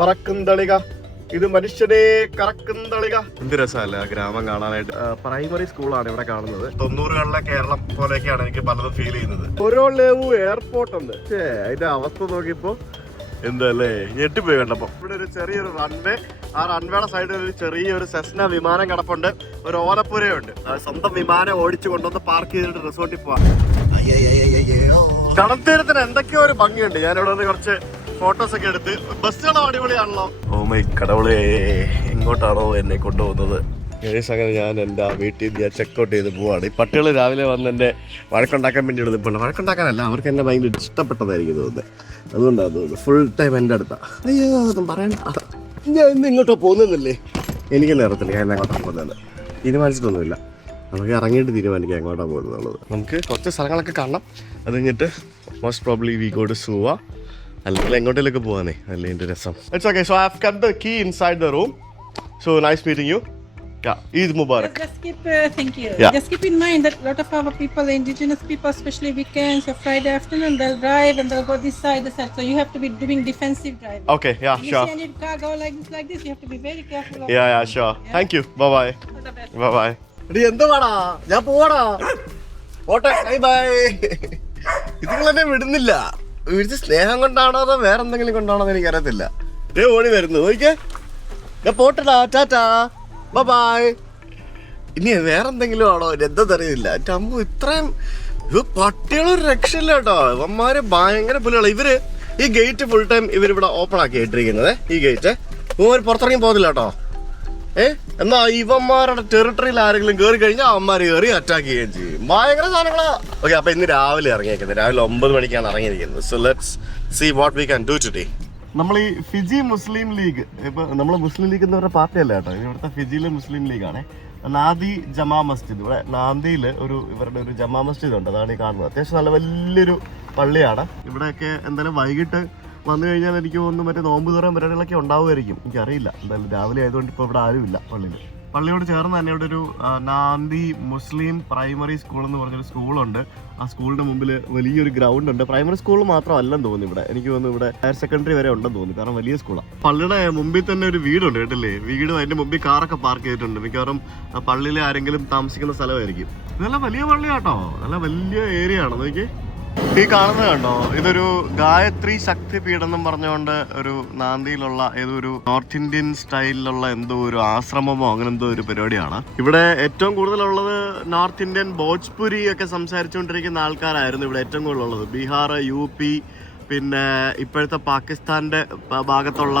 പറക്കുന്തളിക, ഇത് മനുഷ്യനെ കറക്കുന്തളിക. എന്ത് രസമല്ലേ ആ ഗ്രാമം കാണാനായിട്ട്. പ്രൈമറി സ്കൂളാണ് ഇവിടെ കാണുന്നത്. 90കളിലെ കേരളം പോലെയൊക്കെയാണ് എനിക്ക് പലതും ഫീൽ ചെയ്യുന്നത്. ഓരോളേവും എയർപോർട്ട് ഉണ്ട്. അതിന്റെ അവസ്ഥ നോക്കിയപ്പോ എന്തല്ലേ ഞെട്ടിപ്പോയി കണ്ടപ്പോ. ഇവിടെ ഒരു ചെറിയൊരു റൺവേ, ആ റൺവേയുടെ സൈഡിൽ ഒരു ചെറിയൊരു സെസ്ന വിമാനം കിടപ്പുണ്ട്, ഒരു ഓലപ്പുരയുണ്ട്. സ്വന്തം വിമാനം ഓടിച്ചു കൊണ്ടുവന്ന് പാർക്ക് ചെയ്തിട്ട് റിസോർട്ടിൽ പോവാം. കടൽത്തീരത്തിന് എന്തൊക്കെയോ ഒരു ഭംഗിയുണ്ട്. ഞാനിവിടെ നിന്ന് കുറച്ച് ഫോട്ടോസ് ഒക്കെ എടുത്ത്. ബസ്സുകളും അടിപൊളിയാണല്ലോ. ഓ മൈ കടവുളേ, എങ്ങോട്ടാണോ എന്നെ കൊണ്ടുപോകുന്നത്? അങ്ങനെ ഞാൻ എൻ്റെ വീട്ടിൽ ഞാൻ ചെക്കൗട്ട് ചെയ്ത് പോവാണ്. ഈ പട്ടികൾ രാവിലെ വന്ന് എൻ്റെ വഴക്കുണ്ടാക്കാൻ വേണ്ടി എടുത്തിട്ടുണ്ട്. വഴക്കുണ്ടാക്കാനല്ല, അവർക്ക് എന്നെ ഭയങ്കര ഇഷ്ടപ്പെട്ടതായിരിക്കും തോന്നുന്നത്. അതുകൊണ്ടാണ് തോന്നുന്നത് ഫുൾ ടൈം എൻ്റെ അടുത്താണ്. അയ്യോ ഒന്നും പറയണ്ട, ഞാൻ ഇന്ന് ഇങ്ങോട്ടോ പോകുന്നില്ലേ? എനിക്ക് നേരത്തില്ല ഞാൻ എങ്ങോട്ടാണ് പോകുന്നത്. തീരുമാനിച്ചിട്ടൊന്നുമില്ല. നമുക്ക് ഇറങ്ങിയിട്ട് തീരുമാനിക്കാം എങ്ങോട്ടാണ് പോകുന്നത്. നമുക്ക് കുറച്ച് സ്ഥലങ്ങളൊക്കെ കാണണം. അത് കഴിഞ്ഞിട്ട് most probably we go to Suva, അല്ലെങ്കിൽ എങ്ങോട്ടേലൊക്കെ പോവാനേ അല്ലേ എൻ്റെ രസം. It's okay. So I have cut the key inside the room. So nice meeting you. Yeah, Eid Mubarak. Thank you. Yeah. Just keep in mind that a lot of our people, the indigenous people, especially weekends or Friday afternoon, they'll drive and they'll go this side. So you have to be doing defensive driving. Okay, yeah, you sure. see any car go like this, you have to be very careful. Yeah, sure. Yeah. Thank you. Bye-bye. All the best. Bye-bye. എടി എന്തുവാടാ, ഞാൻ പോവാടാ. ഓട്ടെ, by. ഇതുങ്ങളെന്നെ വിടുന്നില്ല. വീട്ടിൽ സ്നേഹം കൊണ്ടാണോ അതോ വേറെ എന്തെങ്കിലും കൊണ്ടാണോ എന്ന് എനിക്കറിയത്തില്ല. ഓടി വരുന്നു നോക്കിക്കേ. ഞാൻ പോട്ടടാ, ടാറ്റാ, ബൈ. ഇനി വേറെ എന്തെങ്കിലും ആണോ എന്താന്നറിയില്ല. അമ്മ ഇത്രയും പട്ടികളൊരു രക്ഷയില്ല കേട്ടോ. ഇവന്മാര് ഭയങ്കര പുലികളാണ്. ഇവര് ഈ ഗേറ്റ് ഫുൾ ടൈം ഇവരിവിടെ ഓപ്പൺ ആക്കി ഇട്ടിരിക്കുന്നത്. ഈ ഗേറ്റ് ഇവന്മാർ പുറത്തിറങ്ങി പോകുന്നില്ല കേട്ടോ. എന്നാ ഇവന്മാരുടെ ടെറിട്ടറിയിൽ ആരെങ്കിലും കയറി കഴിഞ്ഞാൽ അവന്മാർ കയറി അറ്റാക്ക് ചെയ്യുകയും ചെയ്യും. ഭയങ്കര സാധനങ്ങളാ. ഓക്കെ, അപ്പൊ ഇന്ന് രാവിലെ ഇറങ്ങിയിരിക്കുന്നത്. രാവിലെ 9 മണിക്കാണ് ഇറങ്ങിയിരിക്കുന്നത്. So let's see what we can do today. നമ്മൾ ഈ ഫിജി മുസ്ലിം ലീഗ്, ഇപ്പൊ നമ്മൾ മുസ്ലിം ലീഗ് എന്ന് പറഞ്ഞ പാർട്ടി അല്ല കേട്ടോ. ഇവിടുത്തെ ഫിജിയിലെ മുസ്ലിം ലീഗാണ്. നാന്ദി ജമാ മസ്ജിദ്. ഇവിടെ നാന്ദിയിൽ ഇവരുടെ ഒരു ജമാ മസ്ജിദ് ഉണ്ട്. അതാണ് ഈ കാണുന്നത്. അത്യാവശ്യം നല്ല വലിയൊരു പള്ളിയാണ്. ഇവിടെയൊക്കെ എന്തായാലും വൈകിട്ട് വന്നു കഴിഞ്ഞാൽ എനിക്ക് തോന്നുന്നു മറ്റേ നോമ്പ് തുറ പരിപാടികളൊക്കെ ഉണ്ടാവുമായിരിക്കും. എനിക്കറിയില്ല. എന്തായാലും രാവിലെ ആയതുകൊണ്ട് ഇപ്പോൾ ഇവിടെ ആരുമില്ല പള്ളിയിൽ. പള്ളിയോട് ചേർന്ന് തന്നെ ഇവിടെ ഒരു നാന്ദി മുസ്ലിം പ്രൈമറി സ്കൂൾ എന്ന് പറഞ്ഞൊരു സ്കൂളുണ്ട്. ആ സ്കൂളിന്റെ മുമ്പിൽ വലിയൊരു ഗ്രൗണ്ട് ഉണ്ട്. പ്രൈമറി സ്കൂൾ മാത്രമല്ലെന്ന് തോന്നുന്നു ഇവിടെ. എനിക്ക് തോന്നുന്നു ഇവിടെ ഹയർ സെക്കൻഡറി വരെ ഉണ്ടെന്ന് തോന്നുന്നു. കാരണം വലിയ സ്കൂളാണ്. പള്ളിയുടെ മുമ്പിൽ തന്നെ ഒരു വീടുണ്ട് കേട്ടില്ലേ. വീടും അതിന്റെ മുമ്പിൽ കാറൊക്കെ പാർക്ക് ചെയ്തിട്ടുണ്ട്. മിക്കവാറും പള്ളിയിൽ ആരെങ്കിലും താമസിക്കുന്ന സ്ഥലമായിരിക്കും. നല്ല വലിയ പള്ളിയാട്ടോ. നല്ല വലിയ ഏരിയ ആണ്. നോക്കി ഈ കാണുന്നത് കണ്ടോ. ഇതൊരു ഗായത്രി ശക്തിപീഠം എന്നും പറഞ്ഞുകൊണ്ട് ഒരു നാന്ദിയിലുള്ള ഏതൊരു നോർത്ത് ഇന്ത്യൻ സ്റ്റൈലിലുള്ള എന്തോ ഒരു ആശ്രമമോ അങ്ങനെ എന്തോ ഒരു പരിപാടിയാണ്. ഇവിടെ ഏറ്റവും കൂടുതലുള്ളത് നോർത്ത് ഇന്ത്യൻ ഭോജ്പുരി ഒക്കെ സംസാരിച്ചുകൊണ്ടിരിക്കുന്ന ആൾക്കാരായിരുന്നു ഇവിടെ ഏറ്റവും കൂടുതലുള്ളത്. ബീഹാർ, UP, പിന്നെ ഇപ്പോഴത്തെ പാകിസ്ഥാന്റെ ഭാഗത്തുള്ള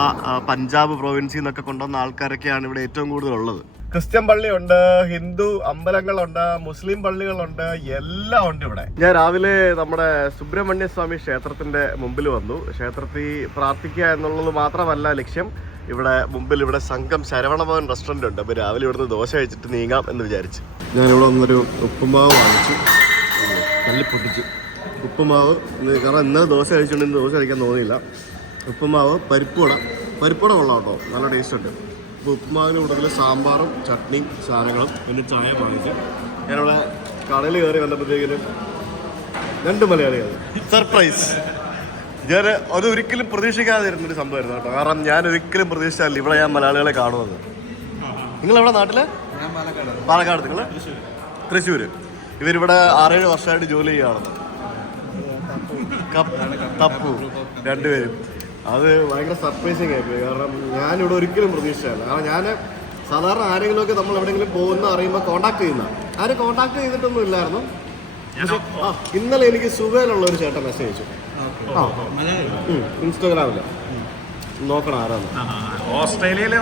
പഞ്ചാബ് പ്രൊവിൻസിൽ നിന്നൊക്കെ കൊണ്ടുവന്ന ആൾക്കാരൊക്കെയാണ് ഇവിടെ ഏറ്റവും കൂടുതലുള്ളത്. ക്രിസ്ത്യൻ പള്ളിയുണ്ട്, ഹിന്ദു അമ്പലങ്ങളുണ്ട്, മുസ്ലിം പള്ളികളുണ്ട്, എല്ലാം ഉണ്ട് ഇവിടെ. ഞാൻ രാവിലെ നമ്മുടെ സുബ്രഹ്മണ്യ സ്വാമി ക്ഷേത്രത്തിന്റെ മുമ്പിൽ വന്നു. ക്ഷേത്രത്തിൽ പ്രാർത്ഥിക്കുക എന്നുള്ളത് മാത്രമല്ല ലക്ഷ്യം. ഇവിടെ മുമ്പിൽ ഇവിടെ സംഘം ശരവണഭവൻ റെസ്റ്റോറന്റ് ഉണ്ട്. അപ്പോൾ രാവിലെ ഇവിടുന്ന് ദോശ കഴിച്ചിട്ട് നീങ്ങാം എന്ന് വിചാരിച്ചു. ഞാനിവിടെ വന്നൊരു ഉപ്പുമാവ് വാങ്ങിച്ചു, തള്ളിപ്പൊട്ടിച്ചു. ഉപ്പുമാവ്, കാരണം ഇന്നലെ ദോശ കഴിച്ചിട്ടുണ്ടെങ്കിൽ ദോശ കഴിക്കാൻ തോന്നിയില്ല. ഉപ്പുമാവ്, പരിപ്പുവട കൊള്ളാം കേട്ടോ, നല്ല ടേസ്റ്റ് ഉണ്ട്. അപ്പോൾ ഉപ്പുമാവിന് കൂടുതൽ സാമ്പാറും ചട്നിയും സാധനങ്ങളും പിന്നെ ചായ വാങ്ങിച്ചു. ഞാനിവിടെ കടയിൽ കയറി വന്നപ്പോഴത്തേക്കിനും 2 മലയാളികൾ. സർപ്രൈസ്. ഞാൻ അതൊരിക്കലും പ്രതീക്ഷിക്കാതിരുന്നൊരു സംഭവമായിരുന്നു കേട്ടോ. കാരണം ഞാൻ ഒരിക്കലും പ്രതീക്ഷിച്ചല്ല ഇവിടെ ഞാൻ മലയാളികളെ കാണുന്നത്. നിങ്ങളെവിടെ നാട്ടില്? പാലക്കാട്. നിങ്ങൾ തൃശ്ശൂർ. ഇവരിവിടെ 6-7 വർഷമായിട്ട് ജോലി ചെയ്യുകയാണെന്ന്. തപ്പു 2 പേരും. അത് ഭയങ്കര സർപ്രൈസിങ് ആയിപ്പോയി. കാരണം ഞാനിവിടെ ഒരിക്കലും പ്രതീക്ഷിച്ചതല്ല. കാരണം ഞാൻ സാധാരണ ആരെങ്കിലുമൊക്കെ നമ്മൾ എവിടെയെങ്കിലും പോകുന്ന അറിയുമ്പോൾ കോൺടാക്ട് ചെയ്യുന്ന, ആരും കോൺടാക്ട് ചെയ്തിട്ടൊന്നും ഇല്ലായിരുന്നു. ഇന്നലെ എനിക്ക് സുഖയിലുള്ള ഒരു ചേട്ടൻ മെസ്സേജ് അയച്ചു. ഇൻസ്റ്റാഗ്രാമില് നോക്കണം ആരാന്ന്. ഓസ്ട്രേലിയയിലെ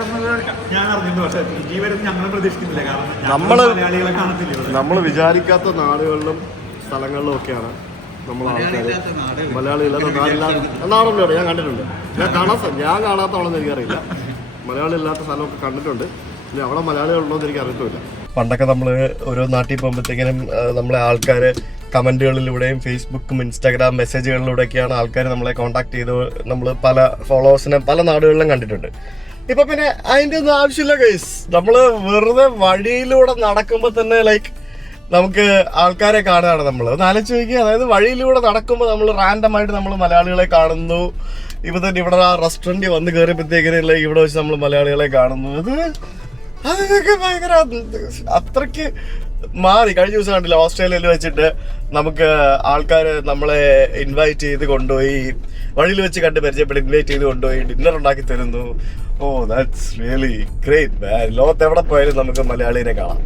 നമ്മൾ വിചാരിക്കാത്ത നാടുകളിലും സ്ഥലങ്ങളിലും ഒക്കെയാണ് നമ്മൾ ആൾക്കാർ. മലയാളി ഇല്ലാത്ത നാടുണ്ട്. ഞാൻ കണ്ടിട്ടുണ്ട്. ഞാൻ കാണാത്തവളെന്ന് എനിക്കറിയില്ല. മലയാളി ഇല്ലാത്ത സ്ഥലമൊക്കെ കണ്ടിട്ടുണ്ട്. ഇനി അവിടെ മലയാളികളുണ്ടോ എന്ന് എനിക്ക് അറിയത്തില്ല. പണ്ടൊക്കെ നമ്മൾ ഓരോ നാട്ടിൽ പോകുമ്പോഴത്തേക്കിനും നമ്മളെ ആൾക്കാർ കമൻറ്റുകളിലൂടെയും ഫേസ്ബുക്കും ഇൻസ്റ്റാഗ്രാം മെസ്സേജുകളിലൂടെയൊക്കെയാണ് ആൾക്കാർ നമ്മളെ കോൺടാക്ട് ചെയ്ത് നമ്മൾ പല ഫോളോവേഴ്സിനെ പല നാടുകളിലും കണ്ടിട്ടുണ്ട്. ഇപ്പം പിന്നെ അതിൻ്റെ ഒന്നും ആവശ്യമില്ല ഗൈസ്. നമ്മൾ വെറുതെ വഴിയിലൂടെ നടക്കുമ്പോൾ തന്നെ ലൈക്ക് നമുക്ക് ആൾക്കാരെ കാണുകയാണ് നമ്മൾ. ഒന്ന് ആലോചിച്ച് നോക്കിയാൽ, അതായത് വഴിയിലൂടെ നടക്കുമ്പോൾ നമ്മൾ റാൻഡമായിട്ട് നമ്മൾ മലയാളികളെ കാണുന്നു. ഇപ്പൊ തന്നെ ഇവിടെ ആ റെസ്റ്റോറൻറ്റിൽ വന്ന് കയറിയപ്പോഴത്തേക്കില്ല ഇവിടെ വെച്ച് നമ്മൾ മലയാളികളെ കാണുന്നു. അതൊക്കെ ഭയങ്കര അത്രയ്ക്ക് മാറി. കഴിഞ്ഞ ദിവസം കണ്ടില്ല, ഓസ്ട്രേലിയയിൽ വെച്ചിട്ട് നമുക്ക് ആൾക്കാർ നമ്മളെ ഇൻവൈറ്റ് ചെയ്ത് കൊണ്ടുപോയി, വഴിയിൽ വെച്ച് കണ്ട് പരിചയപ്പെട്ട് ഇൻവൈറ്റ് ചെയ്ത് കൊണ്ടുപോയി ഡിന്നർ ഉണ്ടാക്കി തരുന്നു. Oh that's really great man. ലോകത്ത് എവിടെ പോയാലും നമുക്ക് മലയാളീനെ കാണാം.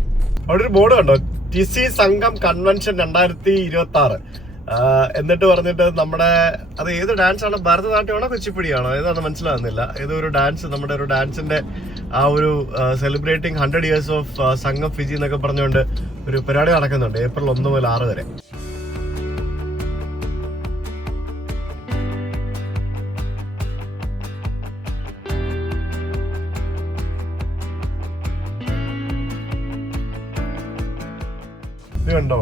അവിടെ ഒരു ബോർഡ് കണ്ടോ, ടിസി സംഘം കൺവെൻഷൻ 2026 എന്നിട്ട് പറഞ്ഞിട്ട് നമ്മുടെ അത് ഏത് ഡാൻസ് ആണ്, ഭരതനാട്യമാണോ കുച്ചിപ്പുടിയാണോ ഏതാണെന്ന് മനസ്സിലാകുന്നില്ല. ഏതോ ഒരു ഡാൻസ്, നമ്മുടെ ഒരു ഡാൻസിന്റെ ആ ഒരു സെലിബ്രേറ്റിംഗ് 100 years ഓഫ് സംഘം ഫിജി എന്നൊക്കെ പറഞ്ഞുകൊണ്ട് ഒരു പരിപാടി നടക്കുന്നുണ്ട് ഏപ്രിൽ 1 മുതൽ 6 വരെ. ഇത് കണ്ടോ,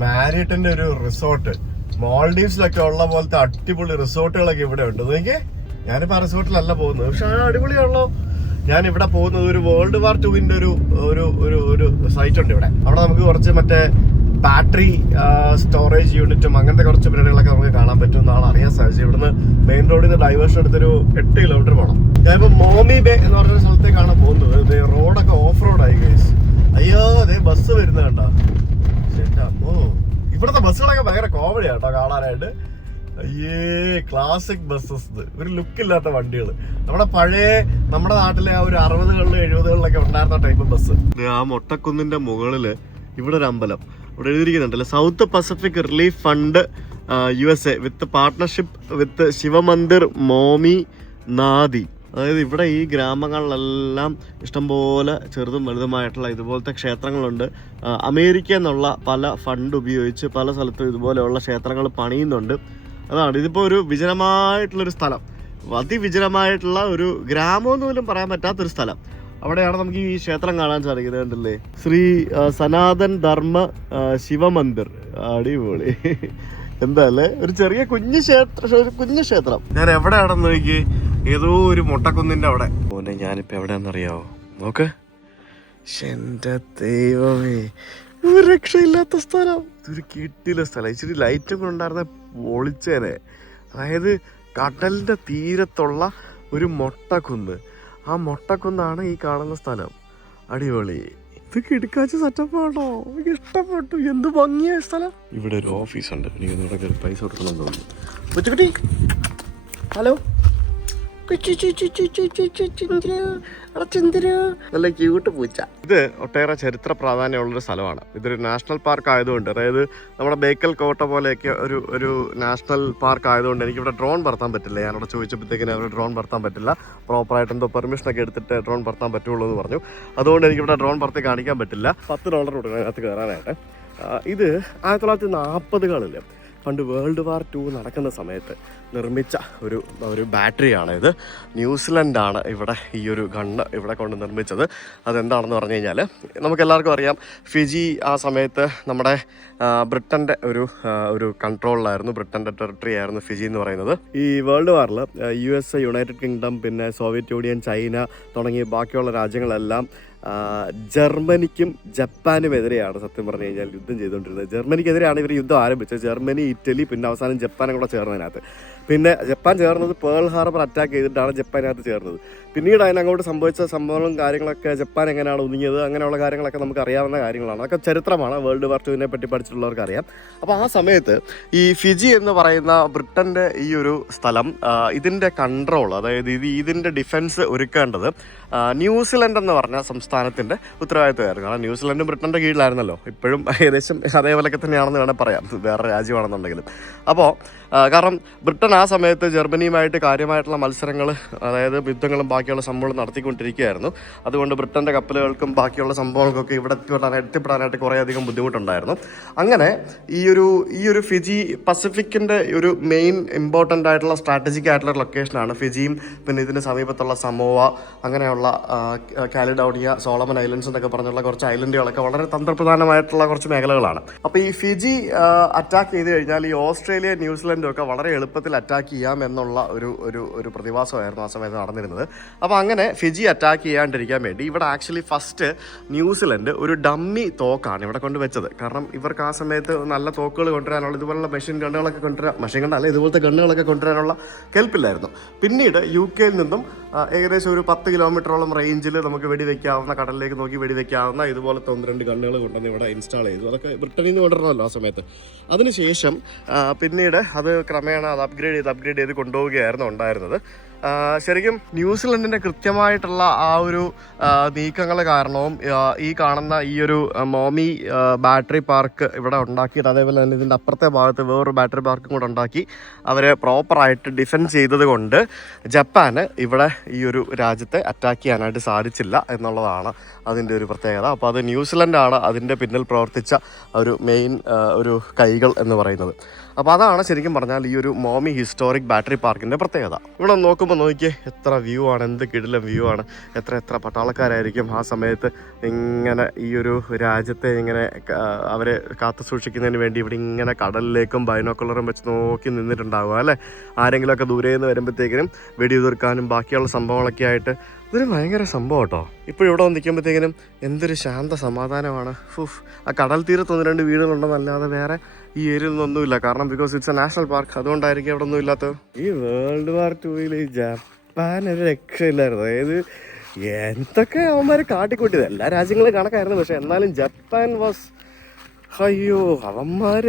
മാരിയറ്റിന്റെ ഒരു റിസോർട്ട്, മാൾഡീവ്സിലൊക്കെ ഉള്ള പോലത്തെ അടിപൊളി റിസോർട്ടുകളൊക്കെ ഇവിടെ ഉണ്ട്. നോക്കിയേ, ഞാനിപ്പോ ആ റിസോർട്ടിലല്ല പോകുന്നത്, പക്ഷെ ആ അടിപൊളിയാണല്ലോ. ഞാൻ ഇവിടെ പോകുന്നത് ഒരു World War IIന്റെ ഒരു സൈറ്റ് ഉണ്ട് ഇവിടെ. അവിടെ നമുക്ക് കുറച്ച് മറ്റേ ബാറ്ററി സ്റ്റോറേജ് യൂണിറ്റും അങ്ങനത്തെ കുറച്ച് പരിപാടികളൊക്കെ നമുക്ക് കാണാൻ പറ്റും എന്നാണ് അറിയാൻ സാധിച്ചത്. ഇവിടുന്ന് മെയിൻ റോഡിൽ നിന്ന് ഡൈവേർഷൻ എടുത്തൊരു 8 കിലോമീറ്റർ പോകണം. ഞാനിപ്പോ മോമി ബേ എന്ന് പറഞ്ഞ സ്ഥലത്തേക്കാണ് പോകുന്നത്. റോഡൊക്കെ ഓഫ് റോഡായി ഗൈസ്. അയ്യോ, അതേ ബസ് വരുന്നത് കണ്ടോ. ഓ, ഇവിടുത്തെ ബസ്സുകളൊക്കെ ഭയങ്കര കോമഡി ആട്ടോ കാണാനായിട്ട്. അയ്യേ, ക്ലാസിക് ബസ്സസ്, ഒരു ലുക്കില്ലാത്ത വണ്ടികൾ. നമ്മുടെ നാട്ടിലെ ആ ഒരു 60കളിലും 70കളിലൊക്കെ ഉണ്ടായിരുന്ന ടൈപ്പ് ബസ്. ആ മൊട്ടക്കുന്നിന്റെ മുകളില് ഇവിടെ ഒരു അമ്പലം, ഇവിടെ എഴുതിയിരിക്കുന്നുണ്ടല്ലോ, South Pacific relief fund USA with partnership with Shiv Mandir Momi Nadi. അതായത് ഇവിടെ ഈ ഗ്രാമങ്ങളിലെല്ലാം ഇഷ്ടംപോലെ ചെറുതും വലുതുമായിട്ടുള്ള ഇതുപോലത്തെ ക്ഷേത്രങ്ങളുണ്ട്. അമേരിക്ക എന്നുള്ള പല ഫണ്ട് ഉപയോഗിച്ച് പല സ്ഥലത്തും ഇതുപോലെയുള്ള ക്ഷേത്രങ്ങൾ പണിയുന്നുണ്ട്. അതാണ് ഇതിപ്പോൾ ഒരു വിജനമായിട്ടുള്ളൊരു സ്ഥലം, അതിവിജനമായിട്ടുള്ള ഒരു ഗ്രാമമെന്ന് പോലും പറയാൻ പറ്റാത്തൊരു സ്ഥലം. അവിടെയാണ് നമുക്ക് ഈ ക്ഷേത്രം കാണാൻ സാധിക്കുന്നത്. കണ്ടില്ലേ, ശ്രീ സനാതൻ ധർമ്മ ശിവമന്ദിർ. അടിപൊളി. എന്താ അല്ലേ, ഒരു ചെറിയ കുഞ്ഞു ക്ഷേത്രം. ഞാൻ എവിടെയാണെന്ന് നോക്കി, ഏതോ ഒരു മൊട്ടക്കുന്നിന്റെ അവിടെ. മോനെ, ഞാനിപ്പോ എവിടെയാണെന്നറിയാവോ? നോക്ക്, എന്റെ ദൈവമേ, ഒരു രക്ഷയില്ലാത്ത സ്ഥലം. ഇതൊരു കിട്ടില്ല സ്ഥലം. ഇച്ചിരി ലൈറ്റും കൂടെ ഉണ്ടായിരുന്ന പൊളിച്ചേനെ. അതായത് കടലിന്റെ തീരത്തുള്ള ഒരു മൊട്ടക്കുന്ന്. ആ മൊട്ടക്കുന്നാണ് ഈ കാണുന്ന സ്ഥലം. അടിപൊളി. ഇത് കിടക്കാച്ച സെറ്റപ്പാണോ, എനിക്ക് ഇഷ്ടപ്പെട്ടു. എന്ത് ഭംഗിയായ സ്ഥലം. ഇവിടെ ഒരു ഓഫീസുണ്ട്, എനിക്ക് പൈസ കൊടുക്കണം തോന്നുന്നു. കൊച്ചുകുട്ടി, ഹലോ. നല്ല ക്യൂട്ട് പൂച്ച. ഇത് ഒട്ടേറെ ചരിത്ര പ്രാധാന്യമുള്ളൊരു സ്ഥലമാണ്. ഇതൊരു നാഷണൽ പാർക്ക് ആയതുകൊണ്ട്, അതായത് നമ്മുടെ ബേക്കൽ കോട്ട പോലെയൊക്കെ ഒരു നാഷണൽ പാർക്ക് ആയതുകൊണ്ട് എനിക്കിവിടെ ഡ്രോൺ പറത്താൻ പറ്റില്ല. ഞാനവിടെ ചോദിച്ചപ്പോഴത്തേക്കിന് അവർ ഡ്രോൺ പറത്താൻ പറ്റില്ല, പ്രോപ്പറായിട്ട് എന്തോ പെർമിഷനൊക്കെ എടുത്തിട്ട് ഡ്രോൺ പറത്താൻ പറ്റുള്ളൂ എന്ന് പറഞ്ഞു. അതുകൊണ്ട് എനിക്കിവിടെ ഡ്രോൺ പറത്തി കാണിക്കാൻ പറ്റില്ല. $10 കൊടുക്കണം അതിനകത്ത് കയറാനായിട്ട്. ഇത് 1940കളിൽ പണ്ട് വേൾഡ് വാർ II നടക്കുന്ന സമയത്ത് നിർമ്മിച്ച ഒരു ബാറ്ററിയാണ് ഇത്. ന്യൂസിലൻഡാണ് ഇവിടെ ഈ ഒരു ഗണ്ണ് ഇവിടെ കൊണ്ട് നിർമ്മിച്ചത്. അതെന്താണെന്ന് പറഞ്ഞു കഴിഞ്ഞാൽ, നമുക്കെല്ലാവർക്കും അറിയാം, ഫിജി ആ സമയത്ത് നമ്മുടെ ബ്രിട്ടൻ്റെ ഒരു കൺട്രോളിലായിരുന്നു, ബ്രിട്ടൻ്റെ ടെറിട്ടറി ആയിരുന്നു ഫിജി എന്ന് പറയുന്നത്. ഈ വേൾഡ് വാറിൽ USA, യുണൈറ്റഡ് കിങ്ഡം, പിന്നെ സോവിയറ്റ് യൂണിയൻ, ചൈന തുടങ്ങിയ ബാക്കിയുള്ള രാജ്യങ്ങളെല്ലാം ജർമ്മനിക്കും ജപ്പാനും എതിരെയാണ് സത്യം പറഞ്ഞു കഴിഞ്ഞാൽ യുദ്ധം ചെയ്തുകൊണ്ടിരുന്നത്. ജർമ്മനിക്കെതിരെയാണ് ഇവർ യുദ്ധം ആരംഭിച്ചത്. ജർമ്മനി, ഇറ്റലി, പിന്നെ അവസാനം ജപ്പാനും കൂടെ ചേർന്നതിനകത്ത്. പിന്നെ ജപ്പാൻ ചേർന്നത് പേൾ ഹാർബർ അറ്റാക്ക് ചെയ്തിട്ടാണ് ജപ്പാനകത്ത് ചേർന്നത്. പിന്നീട് അതിനങ്ങോട്ട് സംഭവിച്ച സംഭവങ്ങളും കാര്യങ്ങളൊക്കെ, ജപ്പാൻ എങ്ങനെയാണ് ഒതുങ്ങിയത്, അങ്ങനെയുള്ള കാര്യങ്ങളൊക്കെ നമുക്ക് അറിയാവുന്ന കാര്യങ്ങളാണ്. അതൊക്കെ ചരിത്രമാണ്. വേൾഡ് വാർ II പറ്റി പഠിച്ചിട്ടുള്ളവർക്ക് അറിയാം. അപ്പോൾ ആ സമയത്ത് ഈ ഫിജി എന്ന് പറയുന്ന ബ്രിട്ടൻ്റെ ഈ ഒരു സ്ഥലം, ഇതിൻ്റെ കൺട്രോൾ, അതായത് ഇതിൻ്റെ ഡിഫൻസ് ഒരുക്കേണ്ടത് ന്യൂസിലൻഡ് എന്ന് പറഞ്ഞ സംസ്ഥാനത്തിൻ്റെ ഉത്തരവാദിത്തമായിരുന്നു. കാരണം ന്യൂസിലൻഡ് ബ്രിട്ടൻ്റെ കീഴിലായിരുന്നല്ലോ. ഇപ്പോഴും ഏകദേശം അതേപോലെയൊക്കെ തന്നെയാണെന്ന് വേണേൽ പറയാം, വേറെ രാജ്യമാണെന്നുണ്ടെങ്കിലും. അപ്പോൾ കാരണം ബ്രിട്ടൻ ആ സമയത്ത് ജർമ്മനിയുമായിട്ട് കാര്യമായിട്ടുള്ള മത്സരങ്ങൾ, അതായത് യുദ്ധങ്ങളും ബാക്കിയുള്ള സംഭവങ്ങൾ നടത്തിക്കൊണ്ടിരിക്കുകയായിരുന്നു. അതുകൊണ്ട് ബ്രിട്ടൻ്റെ കപ്പലുകൾക്കും ബാക്കിയുള്ള സംഭവങ്ങൾക്കൊക്കെ ഇവിടെ എത്തിപ്പെടാനായിട്ട് കുറേയധികം ബുദ്ധിമുട്ടുണ്ടായിരുന്നു. അങ്ങനെ ഈ ഒരു ഫിജി പസഫിക്കിൻ്റെ ഒരു മെയിൻ ഇമ്പോർട്ടൻ്റ് ആയിട്ടുള്ള സ്ട്രാറ്റജിക് ആയിട്ടുള്ള ലൊക്കേഷനാണ് ഫിജിയും പിന്നെ ഇതിന് സമീപത്തുള്ള സമോവ, അങ്ങനെയുള്ള കാലിഡോണിയ, സോളമൻ ഐലൻഡ്സ് എന്നൊക്കെ പറഞ്ഞുള്ള കുറച്ച് ഐലൻഡുകളൊക്കെ വളരെ തന്ത്രപ്രധാനമായിട്ടുള്ള കുറച്ച് മേഖലകളാണ്. അപ്പോൾ ഈ ഫിജി അറ്റാക്ക് ചെയ്ത് കഴിഞ്ഞാൽ ഈ ഓസ്ട്രേലിയ ന്യൂസിലൻഡും ഒക്കെ വളരെ എളുപ്പത്തിൽ അറ്റാക്ക് ചെയ്യാം എന്നുള്ള ഒരു പ്രതിഭാസമായിരുന്നു ആ സമയത്ത് നടന്നിരുന്നത്. അപ്പോൾ അങ്ങനെ ഫിജി അറ്റാക്ക് ചെയ്യാണ്ടിരിക്കാൻ വേണ്ടി ഇവിടെ ആക്ച്വലി ഫസ്റ്റ് ന്യൂസിലൻഡ് ഒരു ഡമ്മി തോക്കാണ് ഇവിടെ കൊണ്ട് വെച്ചത്. കാരണം ഇവർക്ക് ആ സമയത്ത് നല്ല തോക്കുകൾ കൊണ്ടുവരാനുള്ള ഇതുപോലുള്ള മെഷീൻ ഗണ്ണുകളൊക്കെ മെഷീൻ ഗണ്ണല്ല ഇതുപോലത്തെ ഗണ്ണുകളൊക്കെ കൊണ്ടുവരാനുള്ള കെൽപ്പില്ലായിരുന്നു. പിന്നീട് UK നിന്നും ഏകദേശം ഒരു 10 കിലോമീറ്ററോളം റേഞ്ചിൽ നമുക്ക് വെടിവെക്കാവുന്ന, കടലിലേക്ക് നോക്കി വെടിവെക്കാവുന്ന ഇതുപോലത്തെ 1-2 ഗണ്ണുകൾ കൊണ്ടുവന്ന് ഇവിടെ ഇൻസ്റ്റാൾ ചെയ്തു. അതൊക്കെ ബ്രിട്ടനിൽ നിന്ന് കൊണ്ടുവരണമല്ലോ ആ സമയത്ത്. അതിനുശേഷം പിന്നീട് അത് ക്രമേണ അത് അപ്ഗ്രേഡ് ചെയ്ത് കൊണ്ടുപോവുകയായിരുന്നു ഉണ്ടായിരുന്നത്. ശരിക്കും ന്യൂസിലൻഡിൻ്റെ കൃത്യമായിട്ടുള്ള ആ ഒരു നീക്കങ്ങൾ കാരണവും ഈ കാണുന്ന ഈ ഒരു മോമി ബാറ്ററി പാർക്ക് ഇവിടെ ഉണ്ടാക്കിയിട്ട്, അതേപോലെ തന്നെ ഇതിൻ്റെ അപ്പുറത്തെ ഭാഗത്ത് വേറൊരു ബാറ്ററി പാർക്കും കൂടെ ഉണ്ടാക്കി അവർ പ്രോപ്പറായിട്ട് ഡിഫെൻഡ് ചെയ്തത് കൊണ്ട് ജപ്പാന് ഇവിടെ ഈ ഒരു രാജ്യത്തെ അറ്റാക്ക് ചെയ്യാനായിട്ട് സാധിച്ചില്ല എന്നുള്ളതാണ് അതിൻ്റെ ഒരു പ്രത്യേകത. അപ്പോൾ അത് ന്യൂസിലൻഡാണ് അതിൻ്റെ പിന്നിൽ പ്രവർത്തിച്ച ഒരു മെയിൻ ഒരു കൈകൾ എന്ന് പറയുന്നത്. അപ്പോൾ അതാണ് ശരിക്കും പറഞ്ഞാൽ ഈ ഒരു മോമി ഹിസ്റ്റോറിക് ബാറ്ററി പാർക്കിൻ്റെ പ്രത്യേകത. ഇവിടെ നോക്കിയേ എത്ര വ്യൂ ആണ്, എന്ത് കിടിലം വ്യൂ ആണ്. എത്ര പട്ടാളക്കാരായിരിക്കും ആ സമയത്ത് ഇങ്ങനെ ഈ ഒരു രാജ്യത്തെ ഇങ്ങനെ അവരെ കാത്തു സൂക്ഷിക്കുന്നതിന് വേണ്ടി ഇവിടെ ഇങ്ങനെ കടലിലേക്കും ബൈനോക്കുലറും വെച്ച് നോക്കി നിന്നിട്ടുണ്ടാവുക അല്ലേ. ആരെങ്കിലുമൊക്കെ ദൂരെ നിന്ന് വരുമ്പോഴത്തേക്കിനും വെടിയുതിർക്കാനും ബാക്കിയുള്ള സംഭവങ്ങളൊക്കെ ആയിട്ട് ഇതൊരു ഭയങ്കര സംഭവം കേട്ടോ. ഇപ്പോൾ ഇവിടെ വന്ന് നിൽക്കുമ്പോഴത്തേക്കിനും എന്തൊരു ശാന്ത സമാധാനമാണ്. ആ കടൽ തീരത്ത് 1-2 വീടുകളുണ്ടെന്നല്ലാതെ വേറെ ഈ ഏരിയയിൽ നിന്നൊന്നുമില്ല. കാരണം because it's A national park, അതുകൊണ്ടായിരിക്കും അവിടെ ഒന്നും ഇല്ലാത്തത്. ഈ World War II ഈ ജപ്പാൻ ഒരു രക്ഷയില്ലായിരുന്നു. അതായത് എന്തൊക്കെ അവന്മാർ കാട്ടിക്കൂട്ടിയത്, എല്ലാ രാജ്യങ്ങളും കണക്കായിരുന്നു. പക്ഷെ എന്നാലും ജപ്പാൻ വാസ് അയ്യോ അവന്മാർ